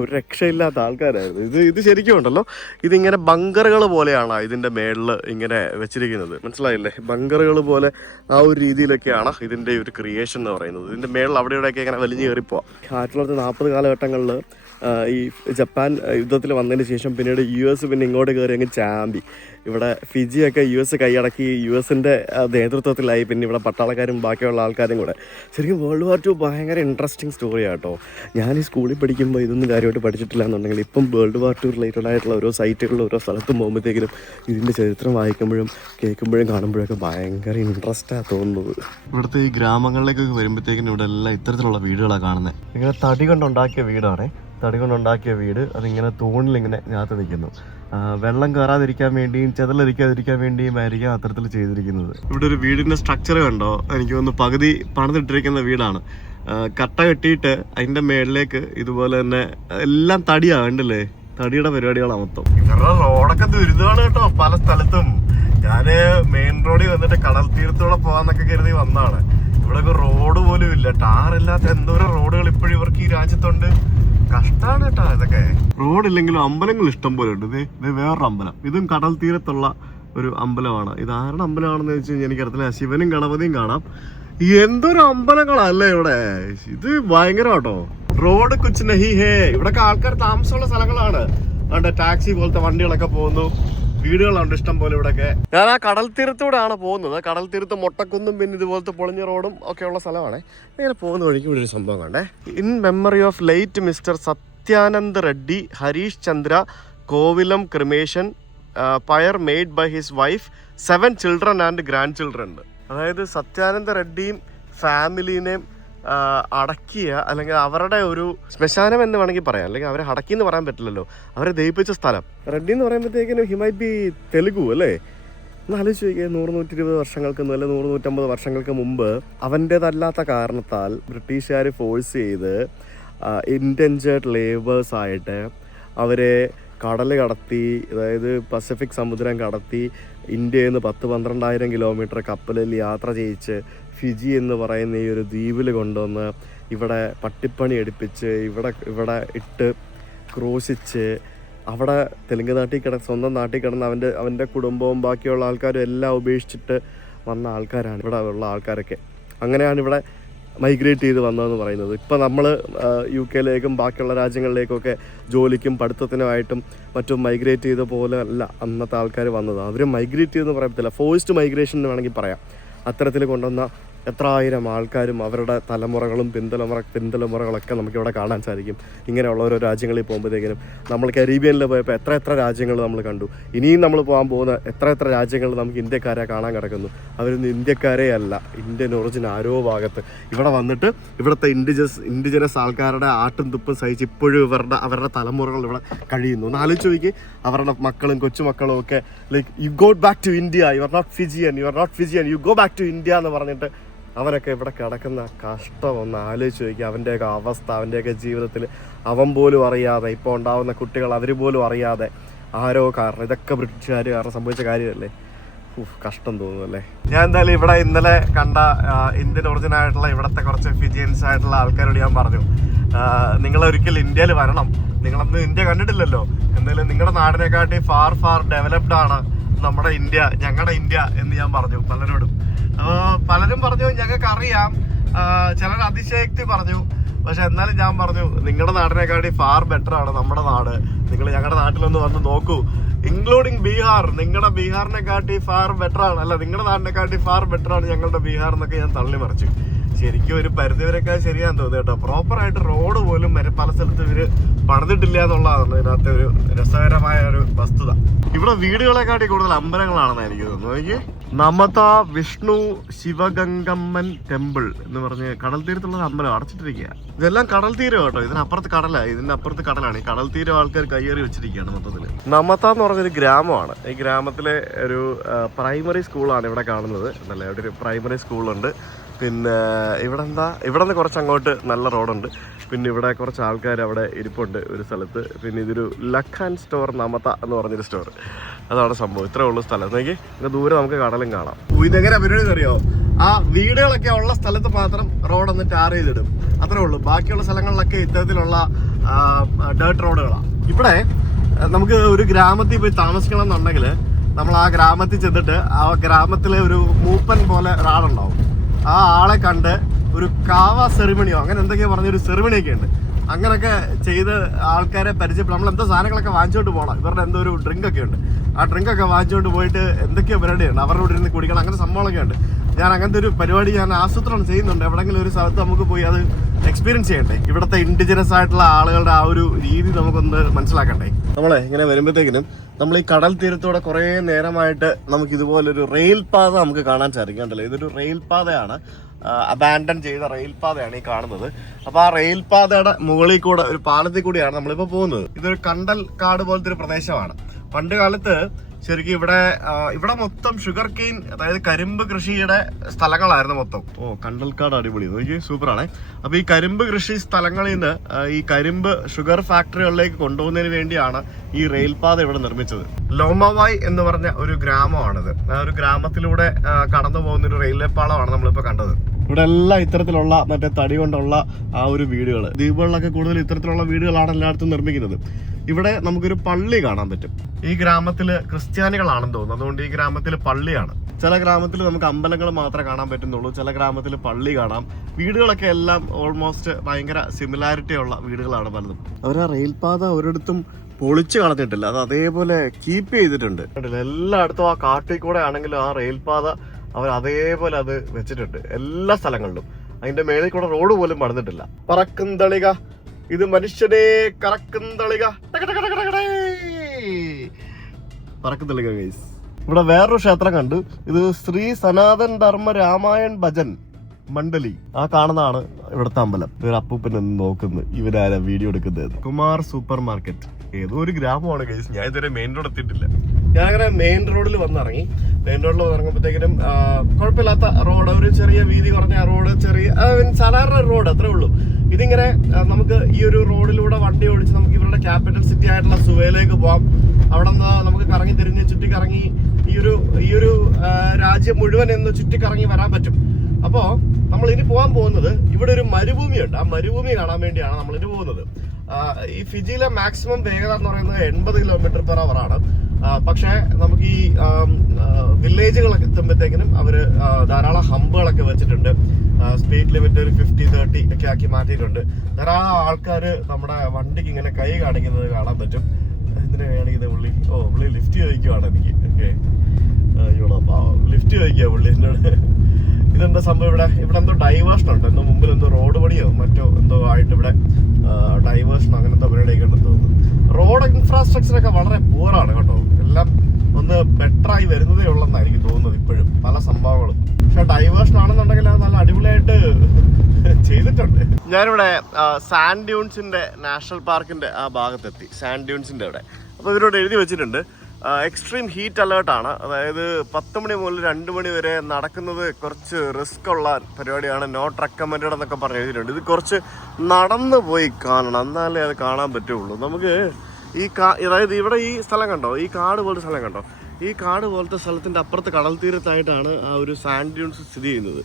ഒരു രക്ഷയില്ലാത്ത ആൾക്കാരായിരുന്നു. ഇത് ശരിക്കും ഉണ്ടല്ലോ, ഇതിങ്ങനെ ബങ്കറുകൾ പോലെയാണ് ഇതിൻ്റെ മേളിൽ ഇങ്ങനെ വെച്ചിരിക്കുന്നത്. മനസ്സിലായില്ലേ? ബങ്കറുകൾ പോലെ ആ ഒരു രീതിയിലൊക്കെയാണ് ഇതിൻ്റെ ഒരു ക്രിയേഷൻ എന്ന് പറയുന്നത്. ഇതിൻ്റെ മേളിൽ അവിടെ ഇവിടെയൊക്കെ ഇങ്ങനെ വലിഞ്ഞു കയറിപ്പോവാം. 1940 കാലഘട്ടങ്ങളിൽ ഈ ജപ്പാൻ യുദ്ധത്തിൽ വന്നതിന് ശേഷം പിന്നീട് US പിന്നെ ഇങ്ങോട്ട് കയറി അങ്ങ് ചാമ്പി. ഇവിടെ ഫിജിയൊക്കെ US കൈയടക്കി USൻ്റെ നേതൃത്വത്തിലായി. പിന്നെ ഇവിടെ പട്ടാളക്കാരും ബാക്കിയുള്ള ആൾക്കാരും കൂടെ. ശരിക്കും World War II ഭയങ്കര ഇൻട്രസ്റ്റിംഗ് സ്റ്റോറിയാണ് കേട്ടോ. ഞാൻ ഈ സ്കൂളിൽ പഠിക്കുമ്പോൾ ഇതൊന്നും കാര്യമായിട്ട് പഠിച്ചിട്ടില്ല എന്നുണ്ടെങ്കിൽ ഇപ്പം World War II റിലേറ്റഡ് ആയിട്ടുള്ള ഓരോ സൈറ്റുകളിൽ ഓരോ സ്ഥലത്തും പോകുമ്പോഴത്തേക്കിനും ഇതിൻ്റെ ചരിത്രം വായിക്കുമ്പോഴും കേൾക്കുമ്പോഴും കാണുമ്പോഴൊക്കെ ഭയങ്കര ഇൻട്രസ്റ്റാണ് തോന്നുന്നത്. ഇവിടുത്തെ ഈ ഗ്രാമങ്ങളിലേക്കൊക്കെ വരുമ്പോഴത്തേക്കിനും ഇവിടെ എല്ലാം ഇത്തരത്തിലുള്ള വീടുകളാണ് കാണുന്നത്. ഇങ്ങനെ തടി കൊണ്ടുണ്ടാക്കിയ വീടാണേ. തടി കൊണ്ടുണ്ടാക്കിയ വീട് അതിങ്ങനെ തൂണിലിങ്ങനെ ഞാത്ത് നിൽക്കുന്നു. വെള്ളം കയറാതിരിക്കാൻ വേണ്ടിയും ചെതലരിക്കാതിരിക്കാൻ വേണ്ടിയും ആയിരിക്കും അത്തരത്തിൽ ചെയ്തിരിക്കുന്നത്. ഇവിടെ ഒരു വീടിൻ്റെ സ്ട്രക്ചർ കണ്ടോ? എനിക്ക് തോന്നുന്നു പകുതി പണിതിട്ടിരിക്കുന്ന വീടാണ്. കട്ട കെട്ടിയിട്ട് അതിൻ്റെ മേളിലേക്ക് ഇതുപോലെ തന്നെ എല്ലാം തടിയാണ്, കണ്ടില്ലേ? തടിയുടെ പരിപാടികളാണ് മൊത്തം. ഇവരുടെ റോഡൊക്കെ ദുരിതമാണ് കേട്ടോ പല സ്ഥലത്തും. ഞാൻ മെയിൻ റോഡിൽ വന്നിട്ട് കടൽ തീരത്തൂടെ പോകാന്നൊക്കെ കരുതി വന്നതാണ്. ഇവിടെയൊക്കെ റോഡ് പോലും ഇല്ല. ടാറില്ലാത്ത എന്തോരം റോഡുകൾ ഇപ്പോഴും ഇവർക്ക് ഈ രാജ്യത്തുണ്ട്. കഷ്ടാണ് കേട്ടോ ഇതൊക്കെ. റോഡില്ലെങ്കിലും അമ്പലങ്ങൾ ഇഷ്ടം പോലെ ഉണ്ട്. ഇത് വേറൊരു അമ്പലം, ഇതും കടൽ തീരത്തുള്ള ഒരു അമ്പലമാണ്. ഇത് ആരുടെ അമ്പലമാണെന്ന് വെച്ച് കഴിഞ്ഞാൽ എനിക്കറിയത്തില്ല. ശിവനും ഗണപതിയും കാണാം. എന്തൊരു അമ്പലങ്ങളല്ലേ ഇവിടെ. ഇത് ഭയങ്കര കേട്ടോ. റോഡ് കുച്ച് നഹി ഹേ. ഇവിടെയൊക്കെ ആൾക്കാർ താമസമുള്ള സ്ഥലങ്ങളാണ്. അവിടെ ടാക്സി പോലത്തെ വണ്ടികളൊക്കെ പോകുന്നു, വീടുകളുണ്ട് ഇഷ്ടം പോലെ ഇവിടെയൊക്കെ. ഞാൻ ആ കടൽ തീരത്തൂടെ ആണ് പോകുന്നത്. കടൽ തീരത്ത് മൊട്ടക്കുന്നും പിന്നെ ഇതുപോലത്തെ പൊളിഞ്ഞ റോഡും ഒക്കെ ഉള്ള സ്ഥലമാണ്. ഇങ്ങനെ പോകുന്ന വഴിക്ക് ഇവിടെ ഒരു സംഭവം കണ്ടേ. In memory of late mister Satyanand Reddy Harish Chandra Kovilam cremation pyre made by his wife 7 children and grand children. അതായത് സത്യാനന്ദ റെഡ്ഡിയും ഫാമിലീനെയും അടക്കിയ, അല്ലെങ്കിൽ അവരുടെ ഒരു ശ്മശാനം എന്ന് വേണമെങ്കിൽ പറയാം. അല്ലെങ്കിൽ അവരെ അടക്കി എന്ന് പറയാൻ പറ്റില്ലല്ലോ, അവരെ ദഹിപ്പിച്ച സ്ഥലം. റെഡ്ഡി എന്ന് പറയുമ്പോഴത്തേക്കിനും ഹി മൈറ്റ് ബി തെലുഗു അല്ലേ? ഒന്ന് ആലോചിച്ച് നോക്കിയാൽ 100-120 വർഷങ്ങൾക്ക് അല്ല 100-150 വർഷങ്ങൾക്ക് മുമ്പ് അവൻ്റേതല്ലാത്ത കാരണത്താൽ ബ്രിട്ടീഷുകാർ ഫോഴ്സ് ചെയ്ത് ഇൻഡെഞ്ചേർഡ് ലേബേഴ്സായിട്ട് അവരെ കടൽ കടത്തി, അതായത് പസഫിക് സമുദ്രം കടത്തി ഇന്ത്യയിൽ നിന്ന് 10-12,000 കിലോമീറ്റർ കപ്പലിൽ യാത്ര ചെയ്യിച്ച് ഫിജി എന്ന് പറയുന്ന ഈ ഒരു ദ്വീപിൽ കൊണ്ടുവന്ന് ഇവിടെ പട്ടിപ്പണി എടുപ്പിച്ച് ഇവിടെ ഇട്ട് ക്രൂശിച്ച് അവിടെ തെലുങ്ക് നാട്ടിൽ സ്വന്തം നാട്ടിൽ കിടന്ന് അവൻ്റെ കുടുംബവും ബാക്കിയുള്ള ആൾക്കാരും എല്ലാം ഉപേക്ഷിച്ചിട്ട് വന്ന ആൾക്കാരാണ് ഇവിടെ ഉള്ള ആൾക്കാരൊക്കെ. അങ്ങനെയാണ് ഇവിടെ മൈഗ്രേറ്റ് ചെയ്ത് വന്നതെന്ന് പറയുന്നത്. ഇപ്പം നമ്മൾ UK ബാക്കിയുള്ള രാജ്യങ്ങളിലേക്കൊക്കെ ജോലിക്കും പഠിത്തത്തിനുമായിട്ടും മറ്റും മൈഗ്രേറ്റ് ചെയ്ത പോലെ അല്ല അന്നത്തെ ആൾക്കാർ വന്നത്. അവർ മൈഗ്രേറ്റ് ചെയ്തെന്ന് പറയാൻ പറ്റില്ല, ഫോഴ്സ്ഡ് മൈഗ്രേഷൻ എന്ന് വേണമെങ്കിൽ പറയാം. അത്തരത്തിൽ കൊണ്ടുവന്ന എത്ര ആയിരം ആൾക്കാരും അവരുടെ തലമുറകളും പിന്തലമുറകളൊക്കെ നമുക്കിവിടെ കാണാൻ സാധിക്കും. ഇങ്ങനെയുള്ള ഓരോ രാജ്യങ്ങളിൽ പോകുമ്പോഴത്തേക്കിനും നമ്മൾ കരീബിയനിൽ പോയപ്പോൾ എത്ര രാജ്യങ്ങൾ നമ്മൾ കണ്ടു. ഇനിയും നമ്മൾ പോകാൻ പോകുന്ന എത്ര രാജ്യങ്ങൾ നമുക്ക് ഇന്ത്യക്കാരെ കാണാൻ കിടക്കുന്നു. അവരൊന്നും ഇന്ത്യക്കാരേ അല്ല, ഇന്ത്യൻ ഒറിജിൻ ആരോ ഭാഗത്ത് ഇവിടെ വന്നിട്ട് ഇവിടുത്തെ ഇൻഡിജിനസ് ആൾക്കാരുടെ ആട്ടും തുപ്പും സഹിച്ച് ഇപ്പോഴും അവരുടെ തലമുറകൾ ഇവിടെ കഴിയുന്നു. ഒന്ന് ആലോചിച്ച് നോക്കി, അവരുടെ മക്കളും കൊച്ചുമക്കളും ഒക്കെ like you go back to India, you are not Fijian, you go back to India എന്ന് പറഞ്ഞിട്ട് അവനൊക്കെ ഇവിടെ കിടക്കുന്ന കഷ്ടം ഒന്ന് ആലോചിച്ച് നോക്കി. അവൻ്റെയൊക്കെ അവസ്ഥ, അവൻ്റെയൊക്കെ ജീവിതത്തിൽ അവൻ പോലും അറിയാതെ, ഇപ്പോൾ ഉണ്ടാകുന്ന കുട്ടികൾ അവർ പോലും അറിയാതെ ആരോ കാരണം, ഇതൊക്കെ ബ്രിട്ടീഷുകാർ കാരണം സംഭവിച്ച കാര്യമല്ലേ. കഷ്ടം തോന്നുന്നു അല്ലേ. ഞാൻ എന്തായാലും ഇവിടെ ഇന്നലെ കണ്ട ഇന്ത്യൻ ഒറിജിൻ ആയിട്ടുള്ള ഇവിടുത്തെ കുറച്ച് ഫിജിയൻസ് ആയിട്ടുള്ള ആൾക്കാരോട് ഞാൻ പറഞ്ഞു, നിങ്ങളൊരിക്കൽ ഇന്ത്യയിൽ വരണം, നിങ്ങളൊന്നും ഇന്ത്യ കണ്ടിട്ടില്ലല്ലോ, എന്തായാലും നിങ്ങളുടെ നാടിനെക്കാട്ടി ഫാർ ഡെവലപ്ഡ് ആണ് നമ്മുടെ ഇന്ത്യ, ഞങ്ങളുടെ ഇന്ത്യ എന്ന് ഞാൻ പറഞ്ഞു പലരോടും. പലരും പറഞ്ഞു ഞങ്ങൾക്ക് അറിയാം, ചിലർ അതിശയക്തി പറഞ്ഞു. പക്ഷെ എന്നാലും ഞാൻ പറഞ്ഞു നിങ്ങളുടെ നാടിനെക്കാട്ടി ഫാർ ബെറ്റർ ആണ് നമ്മുടെ നാട്, നിങ്ങൾ ഞങ്ങളുടെ നാട്ടിലൊന്ന് വന്ന് നോക്കൂ, ഇൻക്ലൂഡിങ് ബീഹാർ. നിങ്ങളുടെ ബീഹാറിനെക്കാട്ടി ഫാർ ബെറ്റർ ആണ്, അല്ല നിങ്ങളുടെ നാടിനെക്കാട്ടി ഫാർ ബെറ്റർ ആണ് ഞങ്ങളുടെ ബീഹാർ എന്നൊക്കെ ഞാൻ തള്ളി മറിച്ചു. ശരിക്കും ഒരു പരിധിവരെയൊക്കെ ശരിയാന്ന് തോന്നുന്നു കേട്ടോ. പ്രോപ്പറായിട്ട് റോഡ് പോലും പല സ്ഥലത്തും ഇവര് പണിതിട്ടില്ല എന്നുള്ളതാണ് ഇതിനകത്തെ ഒരു രസകരമായ ഒരു വസ്തുത. ഇവിടെ വീടുകളെക്കാട്ടി കൂടുതൽ അമ്പലങ്ങളാണെന്ന് എനിക്ക് തോന്നുന്നു. എനിക്ക് നമത വിഷ്ണു ശിവഗംഗമ്മൻ ടെമ്പിൾ എന്ന് പറഞ്ഞ് കടൽ തീരത്തുള്ള അമ്പലം അടച്ചിട്ടിരിക്കുക. ഇതെല്ലാം കടൽ തീരം കേട്ടോ, ഇതിനപ്പുറത്ത് കടലാണ്, ഇതിന്റെ അപ്പുറത്ത് കടലാണ്. ഈ കടൽ തീരം ആൾക്കാർ കയ്യേറി വെച്ചിരിക്കുകയാണ് മൊത്തത്തിൽ. നമത എന്ന് പറഞ്ഞൊരു ഗ്രാമമാണ്. ഈ ഗ്രാമത്തിലെ ഒരു പ്രൈമറി സ്കൂളാണ് ഇവിടെ കാണുന്നത്. നല്ല അവിടെ ഒരു പ്രൈമറി സ്കൂളുണ്ട്. പിന്നെ ഇവിടെ നിന്ന് കുറച്ച് അങ്ങോട്ട് നല്ല റോഡുണ്ട്. പിന്നെ ഇവിടെ കുറച്ച് ആൾക്കാർ അവിടെ ഇരിപ്പുണ്ട് ഒരു സ്ഥലത്ത്. പിന്നെ ഇതൊരു ലഖാൻ സ്റ്റോർ നമത എന്ന് പറഞ്ഞൊരു സ്റ്റോർ, അതാണ് സംഭവം. ഇത്രേ ഉള്ളൂ സ്ഥലം. നോക്കി ഇങ്ങനെ ദൂരെ നമുക്ക് കടലും കാണാം. ഇതെങ്ങനെ പരിപാടി അറിയോ, ആ വീടുകളൊക്കെ ഉള്ള സ്ഥലത്ത് മാത്രം റോഡൊന്ന് ടാർ ചെയ്തിടും, അത്രേ ഉള്ളൂ. ബാക്കിയുള്ള സ്ഥലങ്ങളിലൊക്കെ ഇത്തരത്തിലുള്ള ഡേർട്ട് റോഡുകളാണ്. ഇവിടെ നമുക്ക് ഒരു ഗ്രാമത്തിൽ പോയി താമസിക്കണം എന്നുണ്ടെങ്കിൽ നമ്മൾ ആ ഗ്രാമത്തിൽ ചെന്നിട്ട് ആ ഗ്രാമത്തിലെ ഒരു മൂപ്പൻ പോലെ ഒരാളുണ്ടാവും. ആ ആളെ കണ്ട് ഒരു കാവ സെറിമണിയോ അങ്ങനെ എന്തൊക്കെയോ പറഞ്ഞൊരു സെറിമണിയൊക്കെ ഉണ്ട്. അങ്ങനെയൊക്കെ ചെയ്ത് ആൾക്കാരെ പരിചയപ്പെടും. നമ്മൾ എന്തോ സാധനങ്ങളൊക്കെ വാങ്ങിച്ചോണ്ട് പോകണം. ഇവരുടെ എന്തോ ഒരു ഡ്രിങ്കൊക്കെ ഉണ്ട്. ആ ഡ്രിങ്കൊക്കെ വാങ്ങിച്ചുകൊണ്ട് പോയിട്ട് എന്തൊക്കെയോ പരിപാടിയുണ്ട്, അവരുടെ കൂടെ ഇരുന്ന് കുടിക്കണം, അങ്ങനെ സംഭവങ്ങളൊക്കെ ഉണ്ട്. ഞാൻ അങ്ങനത്തെ ഒരു പരിപാടി ഞാൻ ആസൂത്രണം ചെയ്യുന്നുണ്ട്. എവിടെയെങ്കിലും ഒരു സ്ഥലത്ത് നമുക്ക് പോയി അത് എക്സ്പീരിയൻസ് ചെയ്യണ്ടേ. ഇവിടുത്തെ ഇൻഡിജിനസ് ആയിട്ടുള്ള ആളുകളുടെ ആ ഒരു രീതി നമുക്കൊന്ന് മനസ്സിലാക്കണ്ടേ. നമ്മളെ ഇങ്ങനെ വരുമ്പോഴത്തേക്കിനും നമ്മൾ ഈ കടൽ തീരത്തോടെ കുറേ നേരമായിട്ട് നമുക്ക് ഇതുപോലൊരു റെയിൽ പാത നമുക്ക് കാണാൻ സാധിക്കും. കണ്ടല്ലോ, ഇതൊരു റെയിൽ പാതയാണ്, അബാൻഡൻ ചെയ്ത റെയിൽ പാതയാണ് ഈ കാണുന്നത്. അപ്പൊ ആ റെയിൽ പാതയുടെ മുകളിൽ കൂടെ ഒരു പാലത്തിൽ കൂടിയാണ് നമ്മളിപ്പോ പോകുന്നത്. ഇതൊരു കണ്ടൽ കാട് പോലത്തെ ഒരു പ്രദേശമാണ്. പണ്ട് കാലത്ത് ശരിക്കും ഇവിടെ മൊത്തം ഷുഗർ കെയിൻ, അതായത് കരിമ്പ് കൃഷിയുടെ സ്ഥലങ്ങളായിരുന്നു മൊത്തം. കണ്ടൽക്കാട് അടിപൊളി, നോക്കി സൂപ്പറാണേ. അപ്പൊ ഈ കരിമ്പ് കൃഷി സ്ഥലങ്ങളിൽ നിന്ന് ഈ കരിമ്പ് ഷുഗർ ഫാക്ടറികളിലേക്ക് കൊണ്ടുപോകുന്നതിന് വേണ്ടിയാണ് ഈ റെയിൽപാത ഇവിടെ നിർമ്മിച്ചത്. ലോമവായ് എന്ന് പറഞ്ഞ ഒരു ഗ്രാമമാണിത്. ആ ഒരു ഗ്രാമത്തിലൂടെ കടന്നു പോകുന്ന ഒരു റെയിൽവേ പാളമാണ് നമ്മളിപ്പോ കണ്ടത്. ഇവിടെ എല്ലാം ഇത്തരത്തിലുള്ള മറ്റേ തടി കൊണ്ടുള്ള ആ ഒരു വീടുകൾ, ദ്വീപുകളിലൊക്കെ കൂടുതൽ ഇത്തരത്തിലുള്ള വീടുകളാണ് എല്ലായിടത്തും നിർമ്മിക്കുന്നത്. ഇവിടെ നമുക്കൊരു പള്ളി കാണാൻ പറ്റും. ഈ ഗ്രാമത്തില് ക്രിസ്ത്യാനികളാണെന്ന് തോന്നുന്നു, അതുകൊണ്ട് ഈ ഗ്രാമത്തിൽ പള്ളിയാണ്. ചില ഗ്രാമത്തിൽ നമുക്ക് അമ്പലങ്ങൾ മാത്രമേ കാണാൻ പറ്റുന്നുള്ളൂ, ചില ഗ്രാമത്തിൽ പള്ളി കാണാം. വീടുകളൊക്കെ എല്ലാം ഓൾമോസ്റ്റ് ഭയങ്കര സിമിലാരിറ്റി ഉള്ള വീടുകളാണ് പലതും. അവർ ആ റെയിൽപാത ഒരിടത്തും പൊളിച്ചു കളഞ്ഞിട്ടില്ല, അത് അതേപോലെ കീപ്പ് ചെയ്തിട്ടുണ്ട്. എല്ലായിടത്തും ആ കാട്ടിൽ കൂടെ ആണെങ്കിലും ആ റെയിൽപാത അവർ അതേപോലെ അത് വെച്ചിട്ടുണ്ട് എല്ലാ സ്ഥലങ്ങളിലും. അതിന്റെ മേളിൽ കൂടെ റോഡ് പോലും പണിതിട്ടില്ല. പറക്കും തളിക, ഇത് മനുഷ്യനെ കറക്കും തളിക, പറക്കും തളിക ഗൈസ്. ഇവിടെ വേറൊരു ക്ഷേത്രം കണ്ടു. ഇത് ശ്രീ സനാതൻ ധർമ്മ രാമായൺ ഭജൻ മണ്ഡലി. ആ കാണുന്നതാണ് ഇവിടുത്തെ അമ്പലം. ഇവർ അപ്പൂപ്പൻ എന്ന് നോക്കുന്നു, ഇവരാരാ വീഡിയോ എടുക്കുന്നത്. കുമാർ സൂപ്പർ മാർക്കറ്റ്, ഏതോ ഒരു ഗ്രാമമാണ് ഗൈസ്. ഞാൻ ഇതുവരെ മെയിൻ റോഡ് എത്തിയിട്ടില്ല. ഞാനങ്ങനെ മെയിൻ റോഡിൽ വന്നിറങ്ങി. മെയിൻ റോഡിൽ വന്നിറങ്ങുമ്പോഴത്തേക്കിനും കുഴപ്പമില്ലാത്ത റോഡ്, ഒരു ചെറിയ വീതി കുറഞ്ഞ റോഡ്, ചെറിയ സാധാരണ റോഡ്, അത്രേ ഉള്ളൂ. ഇതിങ്ങനെ നമുക്ക് ഈ ഒരു റോഡിലൂടെ വണ്ടി ഓടിച്ച് നമുക്ക് ഇവരുടെ ക്യാപിറ്റൽ സിറ്റി ആയിട്ടുള്ള സുവേലേക്ക് പോകാം. അവിടെ നിന്ന് നമുക്ക് കറങ്ങി തിരിഞ്ഞ് ചുറ്റിക്കറങ്ങി ഈ ഒരു രാജ്യം മുഴുവൻ എന്ന് ചുറ്റിക്കറങ്ങി വരാൻ പറ്റും. അപ്പോൾ നമ്മൾ ഇനി പോകാൻ പോകുന്നത് ഇവിടെ ഒരു മരുഭൂമിയുണ്ട്. ആ മരുഭൂമി കാണാൻ വേണ്ടിയാണ് നമ്മൾ ഇനി പോകുന്നത്. ഈ ഫിജിയിലെ മാക്സിമം വേഗത എന്ന് പറയുന്നത് 80 km/h ആണ്. പക്ഷേ നമുക്ക് ഈ വില്ലേജുകളൊക്കെ എത്തുമ്പോഴത്തേക്കിനും അവർ ധാരാളം ഹമ്പുകളൊക്കെ വെച്ചിട്ടുണ്ട്. സ്പീഡ് ലിമിറ്റ് ഒരു 50-30 ഒക്കെ ആക്കി മാറ്റിയിട്ടുണ്ട്. ധാരാളം ആൾക്കാർ നമ്മുടെ വണ്ടിക്ക് ഇങ്ങനെ കൈ കാണിക്കുന്നത് കാണാൻ പറ്റും. എന്തിനാ കാണിക്കുന്നത് പുള്ളി? പുള്ളി ലിഫ്റ്റ് ചോദിക്കുവാണ് എനിക്ക്. ഓക്കെ, ലിഫ്റ്റ് ചോദിക്കുക പുള്ളി എന്നോട്. ഇതെന്താ സംഭവം? ഇവിടെ എന്തോ ഡൈവേർഷൻ ഉണ്ട്, എന്തോ മുമ്പിൽ എന്തോ റോഡ് പണിയോ മറ്റോ എന്തോ ആയിട്ട് ഇവിടെ ഡൈവേർഷൻ അങ്ങനത്തെ പരിപാടിയൊക്കെ ഉണ്ടെന്ന് തോന്നുന്നു. റോഡ് ഇൻഫ്രാസ്ട്രക്ചറൊക്കെ വളരെ പൂറാണ് കേട്ടോ. എല്ലാം ഒന്ന് ബെറ്ററായി വരുന്നതേ ഉള്ളെന്നാണ് എനിക്ക് തോന്നുന്നത് ഇപ്പോഴും പല സംഭവങ്ങളും. പക്ഷെ ഡൈവേർഷൻ ആണെന്നുണ്ടെങ്കിൽ അത് നല്ല അടിപൊളിയായിട്ട് ചെയ്തിട്ടുണ്ട്. ഞാനിവിടെ സാൻഡ് ഡ്യൂൺസിന്റെ നാഷണൽ പാർക്കിന്റെ ആ ഭാഗത്തെത്തി. സാൻഡ് ഡ്യൂൺസിന്റെ അവിടെ അപ്പോൾ ഇവരോട് എഴുതി വെച്ചിട്ടുണ്ട് എക്സ്ട്രീം ഹീറ്റ് അലേർട്ടാണ്. അതായത് 10 മണി മുതൽ 2 മണി വരെ നടക്കുന്നത് കുറച്ച് റിസ്ക് ഉള്ള പരിപാടിയാണ്, നോട്ട് റെക്കമെൻഡഡ് എന്നൊക്കെ പറഞ്ഞ് എഴുതിയിട്ടുണ്ട്. ഇത് കുറച്ച് നടന്നു പോയി കാണണം, എന്നാലേ അത് കാണാൻ പറ്റുള്ളൂ. നമുക്ക് അതായത് ഇവിടെ ഈ സ്ഥലം കണ്ടോ, ഈ കാട് പോലത്തെ സ്ഥലം കണ്ടോ, ഈ കാട് പോലത്തെ സ്ഥലത്തിൻ്റെ അപ്പുറത്ത് കടൽ തീരത്തായിട്ടാണ് ആ ഒരു സാൻഡ് ഡ്യൂൺസ് സ്ഥിതി ചെയ്യുന്നത്.